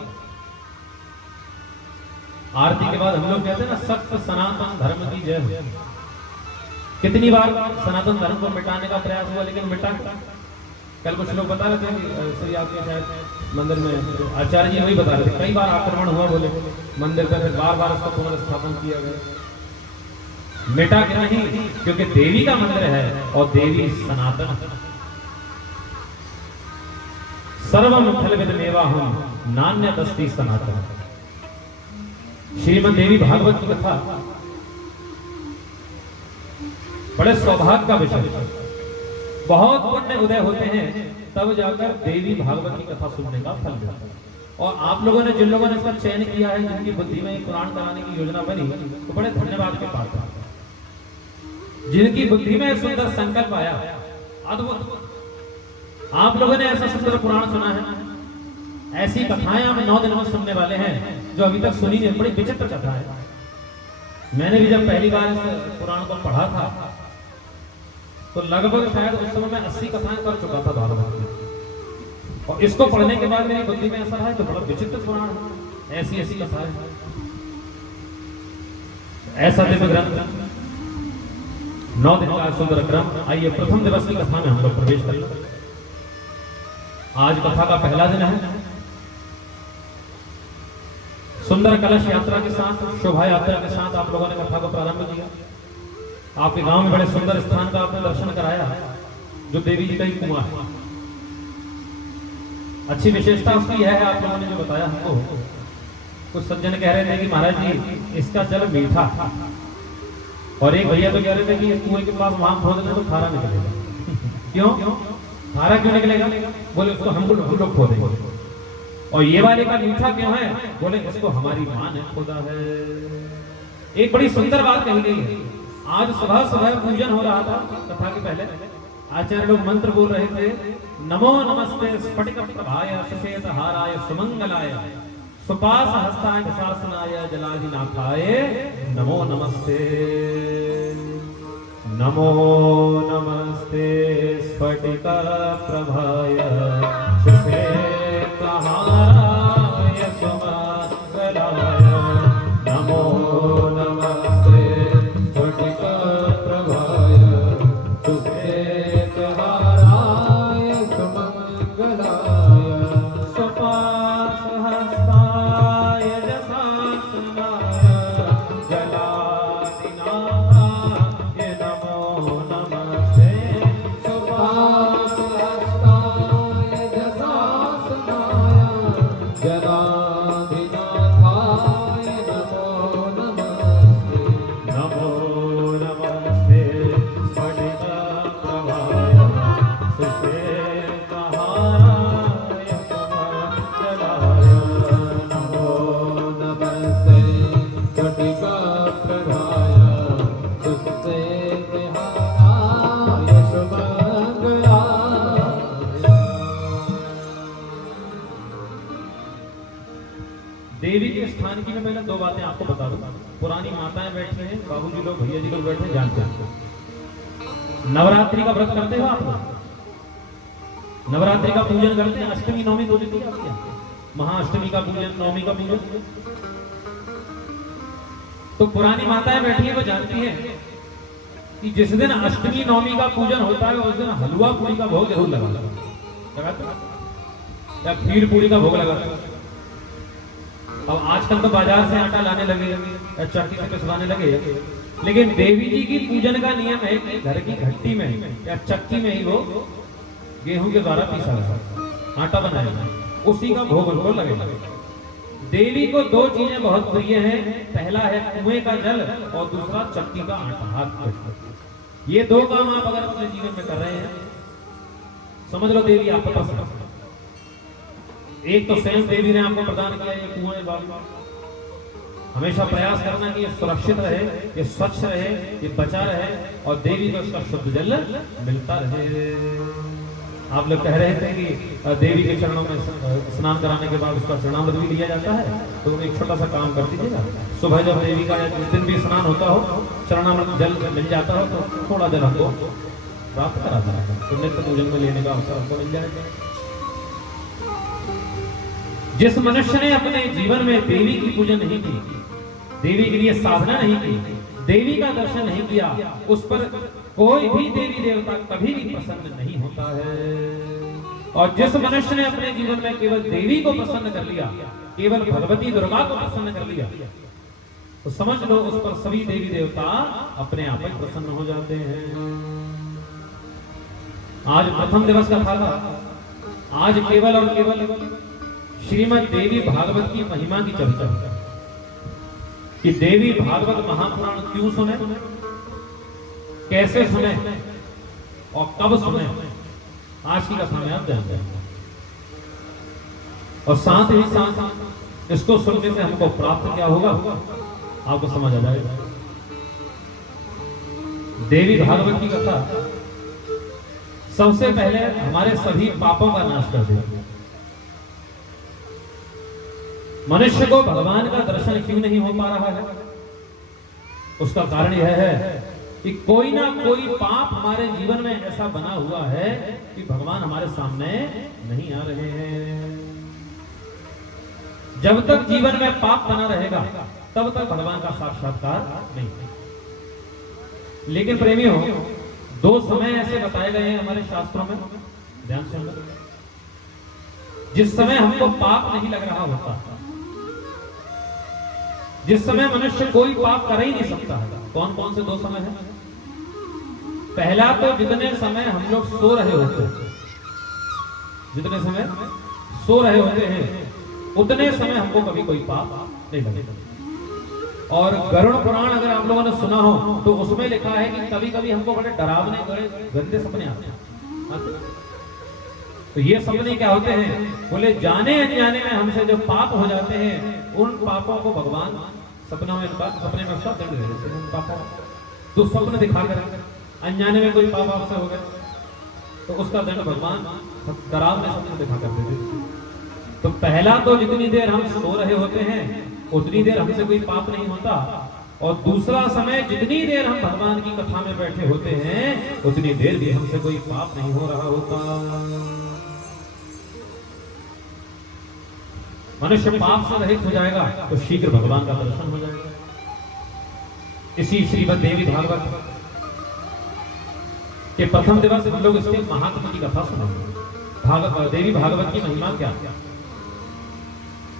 आरती के बाद हम लोग कहते हैं ना, सत्य सनातन धर्म की जय हो। कितनी बार सनातन धर्म को मिटाने का प्रयास हुआ, लेकिन मिटा। कल कुछ लोग बता रहे थे कि श्री आपके शायद मंदिर में आचार्य जी वही बता रहे थे, कई बार आक्रमण हुआ बोले मंदिर पर, फिर बार बार उसका पुनर्स्थापन किया गया। मिटा के नहीं, क्योंकि देवी का मंदिर है और देवी सनातन। सर्वम फलविदमेवाहम् नान्यदस्ति सनातन। श्रीमद् देवी भागवत की कथा बड़े सौभाग्य का विषय, बहुत पुण्य उदय होते हैं तब जाकर देवी भागवत की कथा सुनने का फल मिलता है। और आप लोगों ने, जिन लोगों ने इसका चयन किया है, जिनकी बुद्धि में पुराण कराने की योजना बनी, तो बड़े धन्यवाद के पात्र हैं। जिनकी बुद्धि में सुंदर संकल्प आया, अद्भुत, आप लोगों ने ऐसा सुंदर पुराण सुना है। ऐसी कथाएं हम 9 दिन में सुनने वाले हैं जो अभी तक सुनी नहीं। बड़ी विचित्र कथा है। मैंने भी जब पहली बार इस पुराण को पढ़ा था तो लगभग शायद उस समय मैं 80 कथाएं कर चुका था भागवत में, और इसको पढ़ने के बाद मेरी बुद्धि में ऐसा रहा कि बड़ा विचित्र पुराण है, ऐसी ऐसी कथाएं, ऐसा दिव्य ग्रंथ, 9 दिन का सुंदर क्रम। आइए प्रथम दिवस की कथा में हम लोग प्रवेश करें। आज कथा का पहला दिन है। सुंदर कलश यात्रा के साथ, शोभा यात्रा के साथ आप लोगों ने कथा को प्रारंभ किया। आपके गांव में बड़े सुंदर स्थान का आपने दर्शन कराया, जो देवी जी का ही कुआं है। अच्छी विशेषता उसकी यह है, आप लोगों ने जो बताया हमको, कुछ सज्जन कह रहे थे कि महाराज जी इसका जल मीठा, और एक भैया तो कह रहे थे कि इस कुएं के पास वहां खोद दें तो खारा निकलेगा। क्यों खारा क्यों निकलेगा? बोले उसको हम लोग खोदेंगे। और ये वाले का मीठा क्यों है? बोले इसको हमारी मां ने खोदा है। एक बड़ी सुंदर बात कही गई है। आज सुबह सुबह पूजन हो रहा था, कथा के पहले आचार्य लोग मंत्र बोल रहे थे, नमो नमस्ते स्फटिक प्रभाय सुषेत हाराय सुमंगलाय सुपास हस्ताय शासनाय जलाधिनाथाय नमो नमस्ते। नमो नमस्ते स्फटिक प्रभाय सुषेत हाराय सुमंगलाय नमो नमस्ते स्फटिक प्रभाय सुषेत हाराय सुमंगलाय सुपास हस्ताय जशासनाय जलाधिनाथाय नमो नमस्ते। सुपास हस्ताय स्थान की मैं पहले दो बातें आपको बता दूं। पुरानी माताएं बैठी हैं, बाबूजी लोग, भैया जी लोग बैठे हैं, जानते हैं। नवरात्रि का व्रत करते हो आप लोग? नवरात्रि का पूजन करते हैं? अष्टमी नवमी दो दिन आपके यहाँ महाअष्टमी का पूजन, नवमी का पूजन। तो पुरानी माताएं बैठी हैं वो जानती हैं कि जिस दिन अष्टमी नवमी का पूजन होता है उस दिन हलवा पूरी का भोग जरूर लगा या खीर पूरी का भोग लगा। अब आजकल तो बाजार से आटा लाने लगे या चक्की से पिसवाने लगे, लेकिन देवी जी की पूजन का नियम है कि घर की घट्टी में या चक्की में ही वो गेहूं के द्वारा पीसा गया आटा बनाया, उसी का भोग उनको लगेगा। देवी को दो चीजें बहुत प्रिय हैं, पहला है कुएं का जल और दूसरा चक्की का आटा। हाथ ये दो काम आप अगर अपने जीवन में कर रहे हैं, समझ लो देवी आपको पसंद है। एक तो स्वयं देवी ने आपको प्रदान किया ये कुएं बाबू, हमेशा प्रयास करना कि ये सुरक्षित रहे, ये स्वच्छ रहे, ये बचा रहे और देवी को इसका शुद्ध जल मिलता रहे। आप लोग कह रहे थे कि देवी के चरणों में स्नान कराने के बाद उसका चरणामृत भी लिया जाता है, तो एक छोटा सा काम कर दीजिएगा। सुबह जब देवी का जिस दिन भी स्नान होता हो, चरणामृत जल मिल जाता हो तो थोड़ा जल हमको प्राप्त करा जाएगा, तो नित्य पूजन में लेने का अवसर हमको मिल जाएगा। जिस मनुष्य ने अपने जीवन में देवी की पूजन नहीं की, देवी के लिए साधना नहीं की, देवी का दर्शन नहीं किया, उस पर कोई भी देवी देवता कभी भी प्रसन्न नहीं होता है। और जिस मनुष्य ने अपने जीवन में केवल देवी को प्रसन्न कर लिया, केवल भगवती दुर्गा को प्रसन्न कर लिया, तो समझ लो उस पर सभी देवी देवता अपने आप ही प्रसन्न हो जाते हैं। आज प्रथम दिवस का था, आज केवल और केवल श्रीमद् देवी भागवत की महिमा की चर्चा है कि देवी भागवत महापुराण क्यों सुने, कैसे सुने और कब सुने, आज की कथा में आप जानते हैं। और साथ ही साथ इसको सुनने से हमको प्राप्त क्या होगा आपको समझ आ जाएगा। देवी भागवत की कथा सबसे पहले हमारे सभी पापों का नाश कर देगी। मनुष्य को भगवान का दर्शन क्यों नहीं हो पा रहा है, उसका कारण यह है कि कोई ना कोई पाप हमारे जीवन में ऐसा बना हुआ है कि भगवान हमारे सामने नहीं आ रहे हैं। जब तक जीवन में पाप बना रहेगा तब तक भगवान का साक्षात्कार नहीं। लेकिन प्रेमियों, दो समय ऐसे बताए गए हैं हमारे शास्त्रों में, ध्यान से, जिस समय हमको पाप नहीं लग रहा होता, जिस समय मनुष्य कोई पाप कर ही नहीं सकता है। कौन कौन से दो समय है? पहला तो जितने समय हम लोग सो रहे होते हैं, जितने समय सो रहे होते हैं उतने समय हमको कभी कोई पाप नहीं लगेगा। और गरुड़ पुराण अगर आप लोगों ने सुना हो तो उसमें लिखा है कि कभी कभी हमको बड़े डरावने बड़े गंदे सपने आते हैं। तो ये सपने क्या होते हैं? बोले जाने अनजाने में हमसे जो पाप हो जाते हैं उन पापों को भगवान सपने में उसका दंड दे देते हैं। पापों तो स्वप्न दिखाकर अनजाने में कोई पाप आपसे हो गया तो उसका दंड भगवान डरावने सपने दिखाकर दे देते हैं। तो पहला तो जितनी देर हम सो रहे होते हैं उतनी देर हमसे कोई पाप नहीं होता, और दूसरा समय जितनी देर हम भगवान की कथा में बैठे होते हैं उतनी देर भी हमसे कोई पाप नहीं हो रहा होता। मनुष्य पाप से रहित हो जाएगा तो शीघ्र भगवान का दर्शन हो जाएगा। इसी श्रीमद् देवी भागवत के प्रथम दिवस हम लोग इसके महात्मा की कथा सुनेंगे। देवी भागवत की महिमा क्या,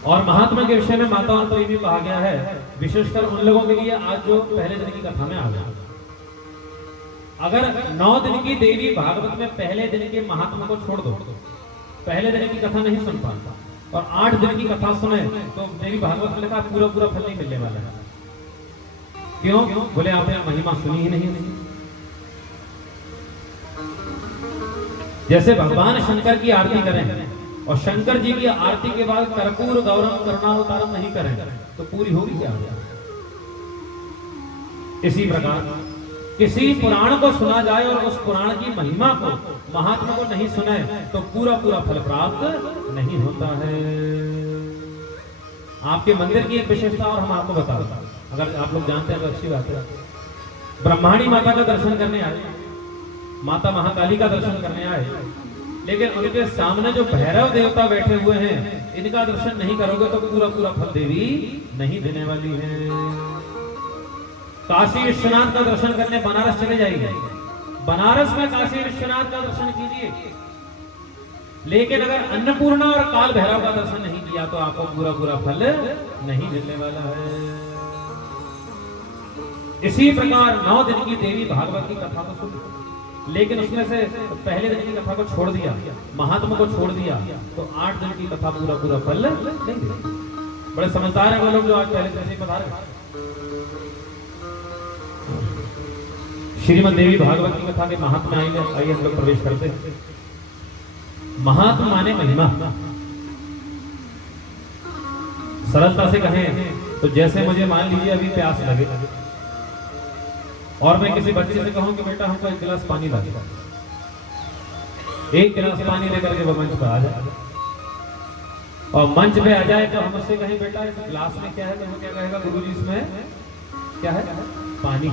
और महात्मा के विषय में माता और प्रेमी कहा गया है, विशेषकर उन लोगों के लिए आज जो पहले दिन की कथा में आ गया। अगर 9 दिन की देवी भागवत में पहले दिन के महात्मा को छोड़ दो, पहले दिन की कथा नहीं सुन पाता, और 8 दिन की कथा सुने तो देवी भागवत में लिखा पूरा पूरा फल नहीं मिलने वाला है। क्यों? बोले आपने महिमा सुनी ही नहीं। जैसे भगवान शंकर की आरती करें और शंकर जी की आरती के बाद कर्पूर गौरम करुणावतारम नहीं करें तो पूरी होगी क्या? इसी प्रकार किसी पुराण को सुना जाए और उस पुराण की महिमा को महात्मा को नहीं सुने तो पूरा पूरा फल प्राप्त नहीं होता है। आपके मंदिर की एक विशेषता और हम आपको बता दें, अगर आप लोग जानते हैं तो अच्छी बात है। ब्रह्माणी माता का दर्शन करने आए, माता महाकाली का दर्शन करने आए, लेकिन उनके सामने जो भैरव देवता बैठे हुए हैं, इनका दर्शन नहीं करोगे तो पूरा पूरा फल देवी नहीं देने वाली है। काशी विश्वनाथ का दर्शन करने बनारस चले जाइए, बनारस में काशी विश्वनाथ का दर्शन कीजिए, लेकिन अगर अन्नपूर्णा और काल भैरव का दर्शन नहीं किया तो आपको पूरा पूरा फल नहीं मिलने वाला है। इसी प्रकार 9 दिन की देवी भागवत की कथा को सुन, लेकिन उसमें से पहले दिन की कथा को छोड़ दिया, महात्मा को छोड़ दिया, तो 8 दिन की कथा पूरा पूरा फल नहीं देगी। बड़े समझदार हैं वो लोग जो आज पहले दिन से पधारे। श्रीमद् देवी भागवत की कथा के महात्मा आइए हम लोग प्रवेश करते हैं। महात्मा माने महिमा। सरलता से कहें तो जैसे मुझे मान लीजिए अभी प्यास लगे और मैं किसी बच्चे से कहूं कि बेटा हमको 1 गिलास पानी ला दे, 1 गिलास पानी लेकर के वो मंच पर आ जाए, और मंच पे आ जाए तो हम उससे कहें बेटा इस गिलास में क्या है, तो वो क्या कहेगा, गुरुजी इसमें क्या है, पानी।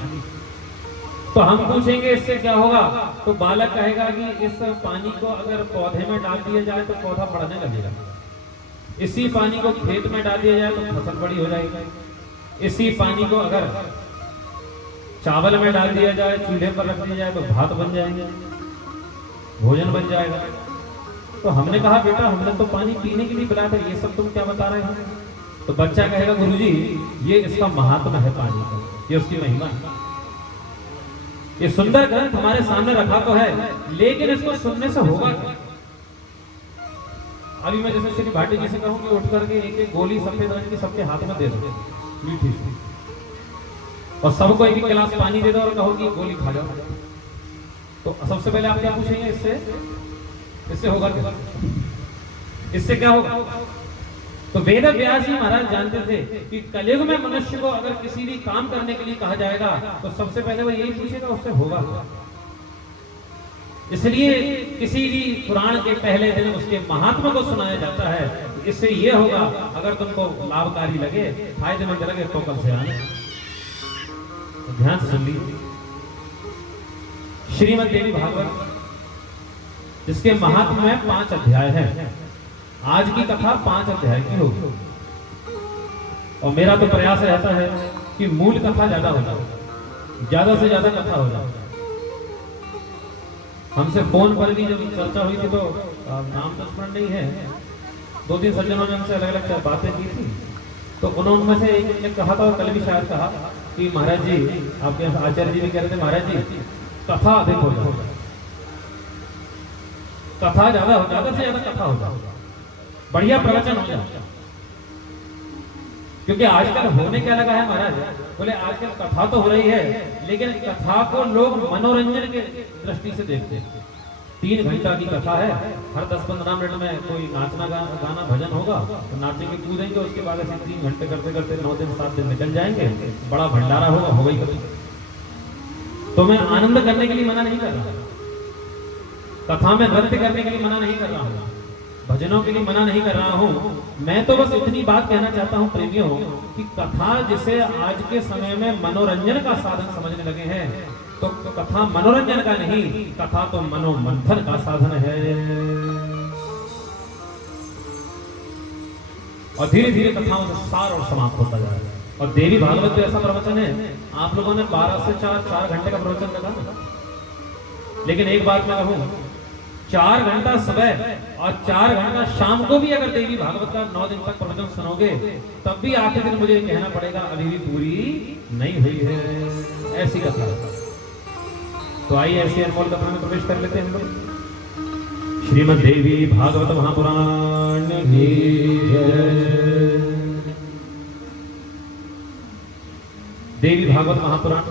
तो हम पूछेंगे इससे क्या होगा, तो बालक कहेगा कि इस पानी को अगर पौधे में डाल दिया जाए तो पौधा बढ़ने लगेगा, इसी पानी को खेत में डाल दिया जाए तो फसल बड़ी हो जाएगी, इसी पानी को अगर चावल में डाल दिया जाए, चूल्हे पर रख दिया जाए तो भात बन जाएंगे, भोजन बन जाएगा। तो हमने कहा बेटा हमने तो पानी पीने के लिए पिलाया था, ये सब तुम क्या बता रहे हो। तो बच्चा कहेगा गुरुजी ये इसका महात्मा है पानी का, ये उसकी महिमा है। ये सुंदर ग्रंथ हमारे सामने रखा तो है, लेकिन इसको सुनने से होगा क्या। अभी मैं जैसे श्री भाटी जी से कहूं कि उठ करके एक गोली सफेद रंग की सबके हाथ में दे दो मीठी सी, और सबको 1 गिलास पानी दे दो और कहो कि गोली खा जाओ, तो सबसे पहले आप क्या पूछेंगे, इससे होगा क्या, इससे क्या होगा। तो वेद व्यास जी महाराज जानते थे कि कलयुग में मनुष्य को अगर किसी भी काम करने के लिए कहा जाएगा तो सबसे पहले वो यही पूछेगा उससे होगा क्या। इसलिए किसी भी पुराण के पहले दिन उसके महात्मा को सुनाया जाता है, इससे ये होगा अगर तुमको लाभकारी लगे, फायदेमंद लगे तो कल से आने। तो ध्यान से सुन लीजिए श्रीमद् देवी भागवत, जिसके महात्मा में 5 अध्याय हैं। आज की कथा 5 अध्याय की होगी, और मेरा तो प्रयास रहता है कि मूल कथा ज्यादा हो जाए, ज्यादा से ज्यादा कथा हो जाए। हमसे फोन पर भी जब चर्चा हुई थी तो नाम तो स्मरण नहीं है, 2-3 सज्जनों ने हमसे अलग अलग बातें की थी, तो उन्होंने से एक ने कहा था और कल भी शायद कहा कि महाराज जी, आपके आचार्य जी भी कह रहे थे महाराज जी कथा अधिक हो जाए, कथा ज्यादा हो, ज्यादा से ज्यादा कथा हो जाए, बढ़िया प्रवचन हो जाए। क्योंकि आजकल होने क्या लगा है महाराज, बोले आजकल कथा तो हो रही है, लेकिन कथा को लोग मनोरंजन के दृष्टि से देखते हैं। 3 घंटा की कथा है, हर 10-15 मिनट में कोई नाचना गाना भजन होगा तो नाचेंगे कूदेंगे, उसके बाद ऐसे 3 घंटे करते करते 9 दिन 7 दिन निकल जाएंगे, बड़ा भंडारा होगा, हो गई कथा। तो मैं आनंद करने के लिए मना नहीं कर रहा, कथा में नृत्य करने के लिए मना नहीं कर रहा हूँ, भजनों के लिए मना नहीं कर रहा हूं। मैं तो बस इतनी बात कहना चाहता हूं प्रेमियों कि कथा जिसे आज के समय में मनोरंजन का साधन समझने लगे हैं, तो कथा मनोरंजन का नहीं, कथा तो मनोमंथन का साधन है। और धीरे धीरे कथाओं से सार और समाप्त होता जा रहा है। और देवी भागवत ऐसा प्रवचन है, आप लोगों ने 12 से 4 घंटे का प्रवचन लगा, लेकिन एक बात मैं कहूं, 4 घंटा सुबह और 4 घंटा शाम को भी अगर देवी भागवत का 9 दिन तक प्रवचन सुनोगे, तब भी आखिर दिन मुझे कहना पड़ेगा अभी भी पूरी नहीं हुई है, ऐसी कथा। तो आइए ऐसी अनमोल कथा में प्रवेश कर लेते हैं हम लोग। श्रीमद् देवी भागवत महापुराण की जय। देवी भागवत महापुराण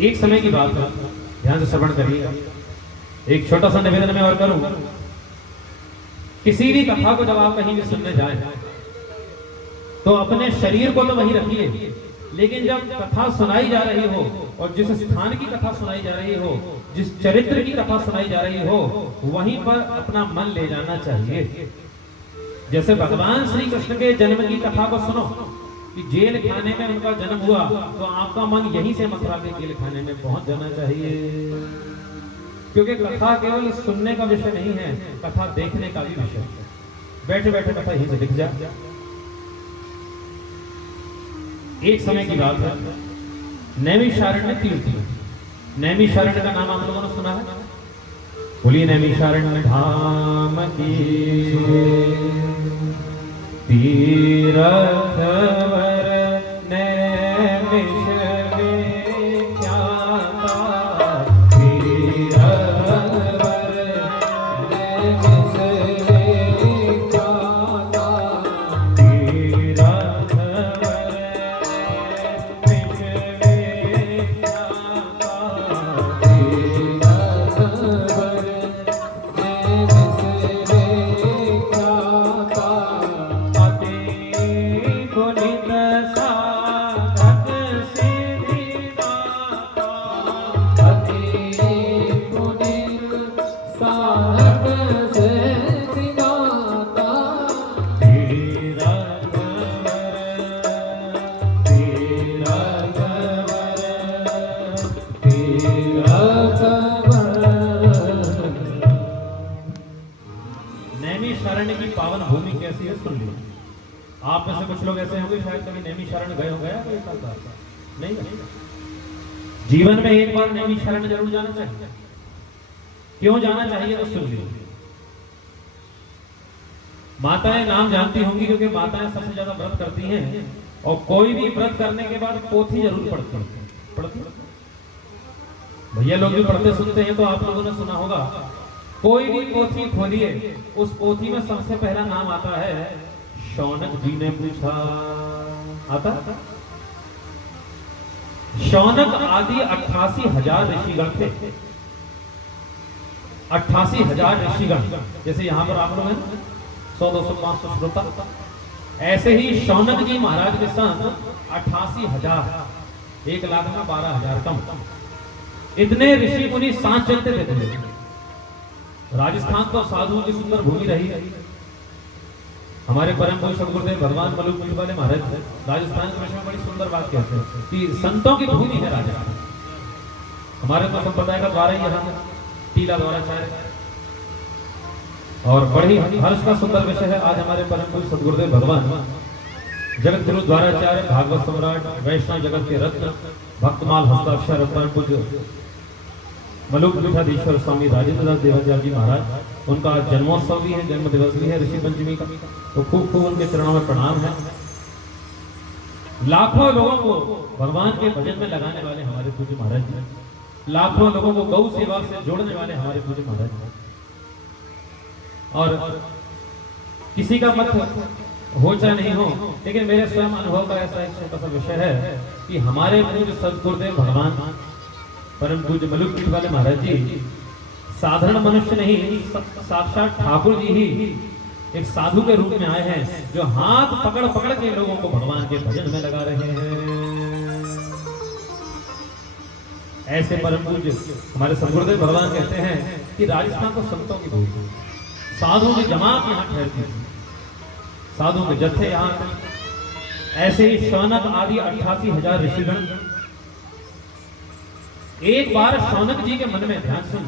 एक समय की बात है, ध्यान से श्रवण करिए। एक छोटा सा निवेदन मैं और करूं, किसी भी कथा को जब आप कहीं भी सुनने जाएं तो अपने शरीर को तो वहीं रखिए, लेकिन जब कथा सुनाई जा रही हो और जिस स्थान की कथा सुनाई जा रही हो, जिस चरित्र की कथा सुनाई जा रही हो, वहीं पर अपना मन ले जाना चाहिए। जैसे भगवान श्री कृष्ण के जन्म की कथा को सुनो कि जेल खाने में उनका जन्म हुआ, तो आपका मन यहीं से मथुरा के जेल खाने में पहुंच जाना चाहिए। क्योंकि कथा केवल सुनने का विषय नहीं है, कथा देखने का भी विषय है। बैठे बैठे कथा यहीं से दिख जाए। एक समय की बात है, नैमिषारण्य तीर्थ। नैमिषारण्य का नाम आप लोगों ने सुना है? बोलिए नैमिषारण्य धाम की तीरथ वर नैमिष विख्याता, तीरथ वर नैमिष विख्याता, तीरथ वर नैमिष विख्याता, तीरथ वर नैमिषारण्य की पावन भूमि कैसी है सुन लो। आप में से कुछ लोग ऐसे होंगे शायद कभी नैमिषारण्य गए हो, गया कोई साथ नहीं गए? जीवन में एक बार नैमिषारण्य जरूर जाना चाहिए। क्यों जाना चाहिए तो सुन लो। माताएं नाम जानती होंगी, क्योंकि माताएं सबसे ज्यादा व्रत करती हैं, और कोई भी व्रत करने के बाद पोथी जरूर पढ़ती। भैया लोग भी पढ़ते सुनते हैं, तो आप लोगों ने सुना होगा, कोई भी पोथी खोलिए, उस पोथी में सबसे पहला नाम आता है शौनक जी ने पूछा। आता? शौनक आदि 88,000 ऋषिगण थे। 88,000 ऋषिगण, जैसे यहां पर आप लोग हैं 100, 200, 500 श्रोता, ऐसे ही शौनक जी महाराज के साथ 88,000, 1 लाख में 12,000 कम, इतने ऋषि मुनि साथ चलते थे। राजस्थान तो साधुओं की सुंदर भूमि रही है। हमारे परम पूज्य सदगुरुदेव भगवान मलुक वाले महाराज राजस्थान के विषय में बड़ी सुंदर बात कहते हैं कि संतों की भूमि है राजस्थान। हमारे तो संप्रदाय का द्वारा ही यहाँ टीला द्वाराचार्य, और बड़ी हर्ष का सुंदर विषय है। आज हमारे परम पूज्य सदगुरुदेव भगवान जगत गुरु द्वाराचार्य, भागवत सम्राट, वैष्णव जगत के रत्न, भक्तमाल हस्ताक्षर रत्न पूज्य मलुक पीठाधीश्वर स्वामी राजेंद्र दास देवाचार्य जी महाराज, उनका जन्मोत्सव भी है, जन्म दिवस भी है ऋषि पंचमी का, तो खूब खूब उनके चरणों में प्रणाम है। लाखों लोगों को भगवान के भजन में लगाने वाले हमारे पूज्य महाराज जी, लाखों लोगों को गौ सेवा से जोड़ने वाले हमारे पूज्य महाराज जी। और किसी का मत हो चाहे नहीं हो, लेकिन मेरे स्वयं अनुभव का ऐसा एक छोटा सा विषय है कि हमारे पूज्य सदगुरुदेव भगवान परम पूज्य मलुक पीठ वाले महाराज जी साधारण मनुष्य नहीं, साक्षात ठाकुर जी ही एक साधु के रूप में आए हैं, जो हाथ पकड़ पकड़ के लोगों को भगवान के भजन में लगा रहे हैं। ऐसे परम पूज्य हमारे सदगुरुदेव भगवान कहते हैं कि राजस्थान को संतों की भूमि, साधुओं की जमात यहाँ ठहरती थी, साधुओं के जत्थे यहाँ। ऐसे ही शौनक आदि 88,000 ऋषिगण। एक बार शौनक जी के मन में ध्यान सुन,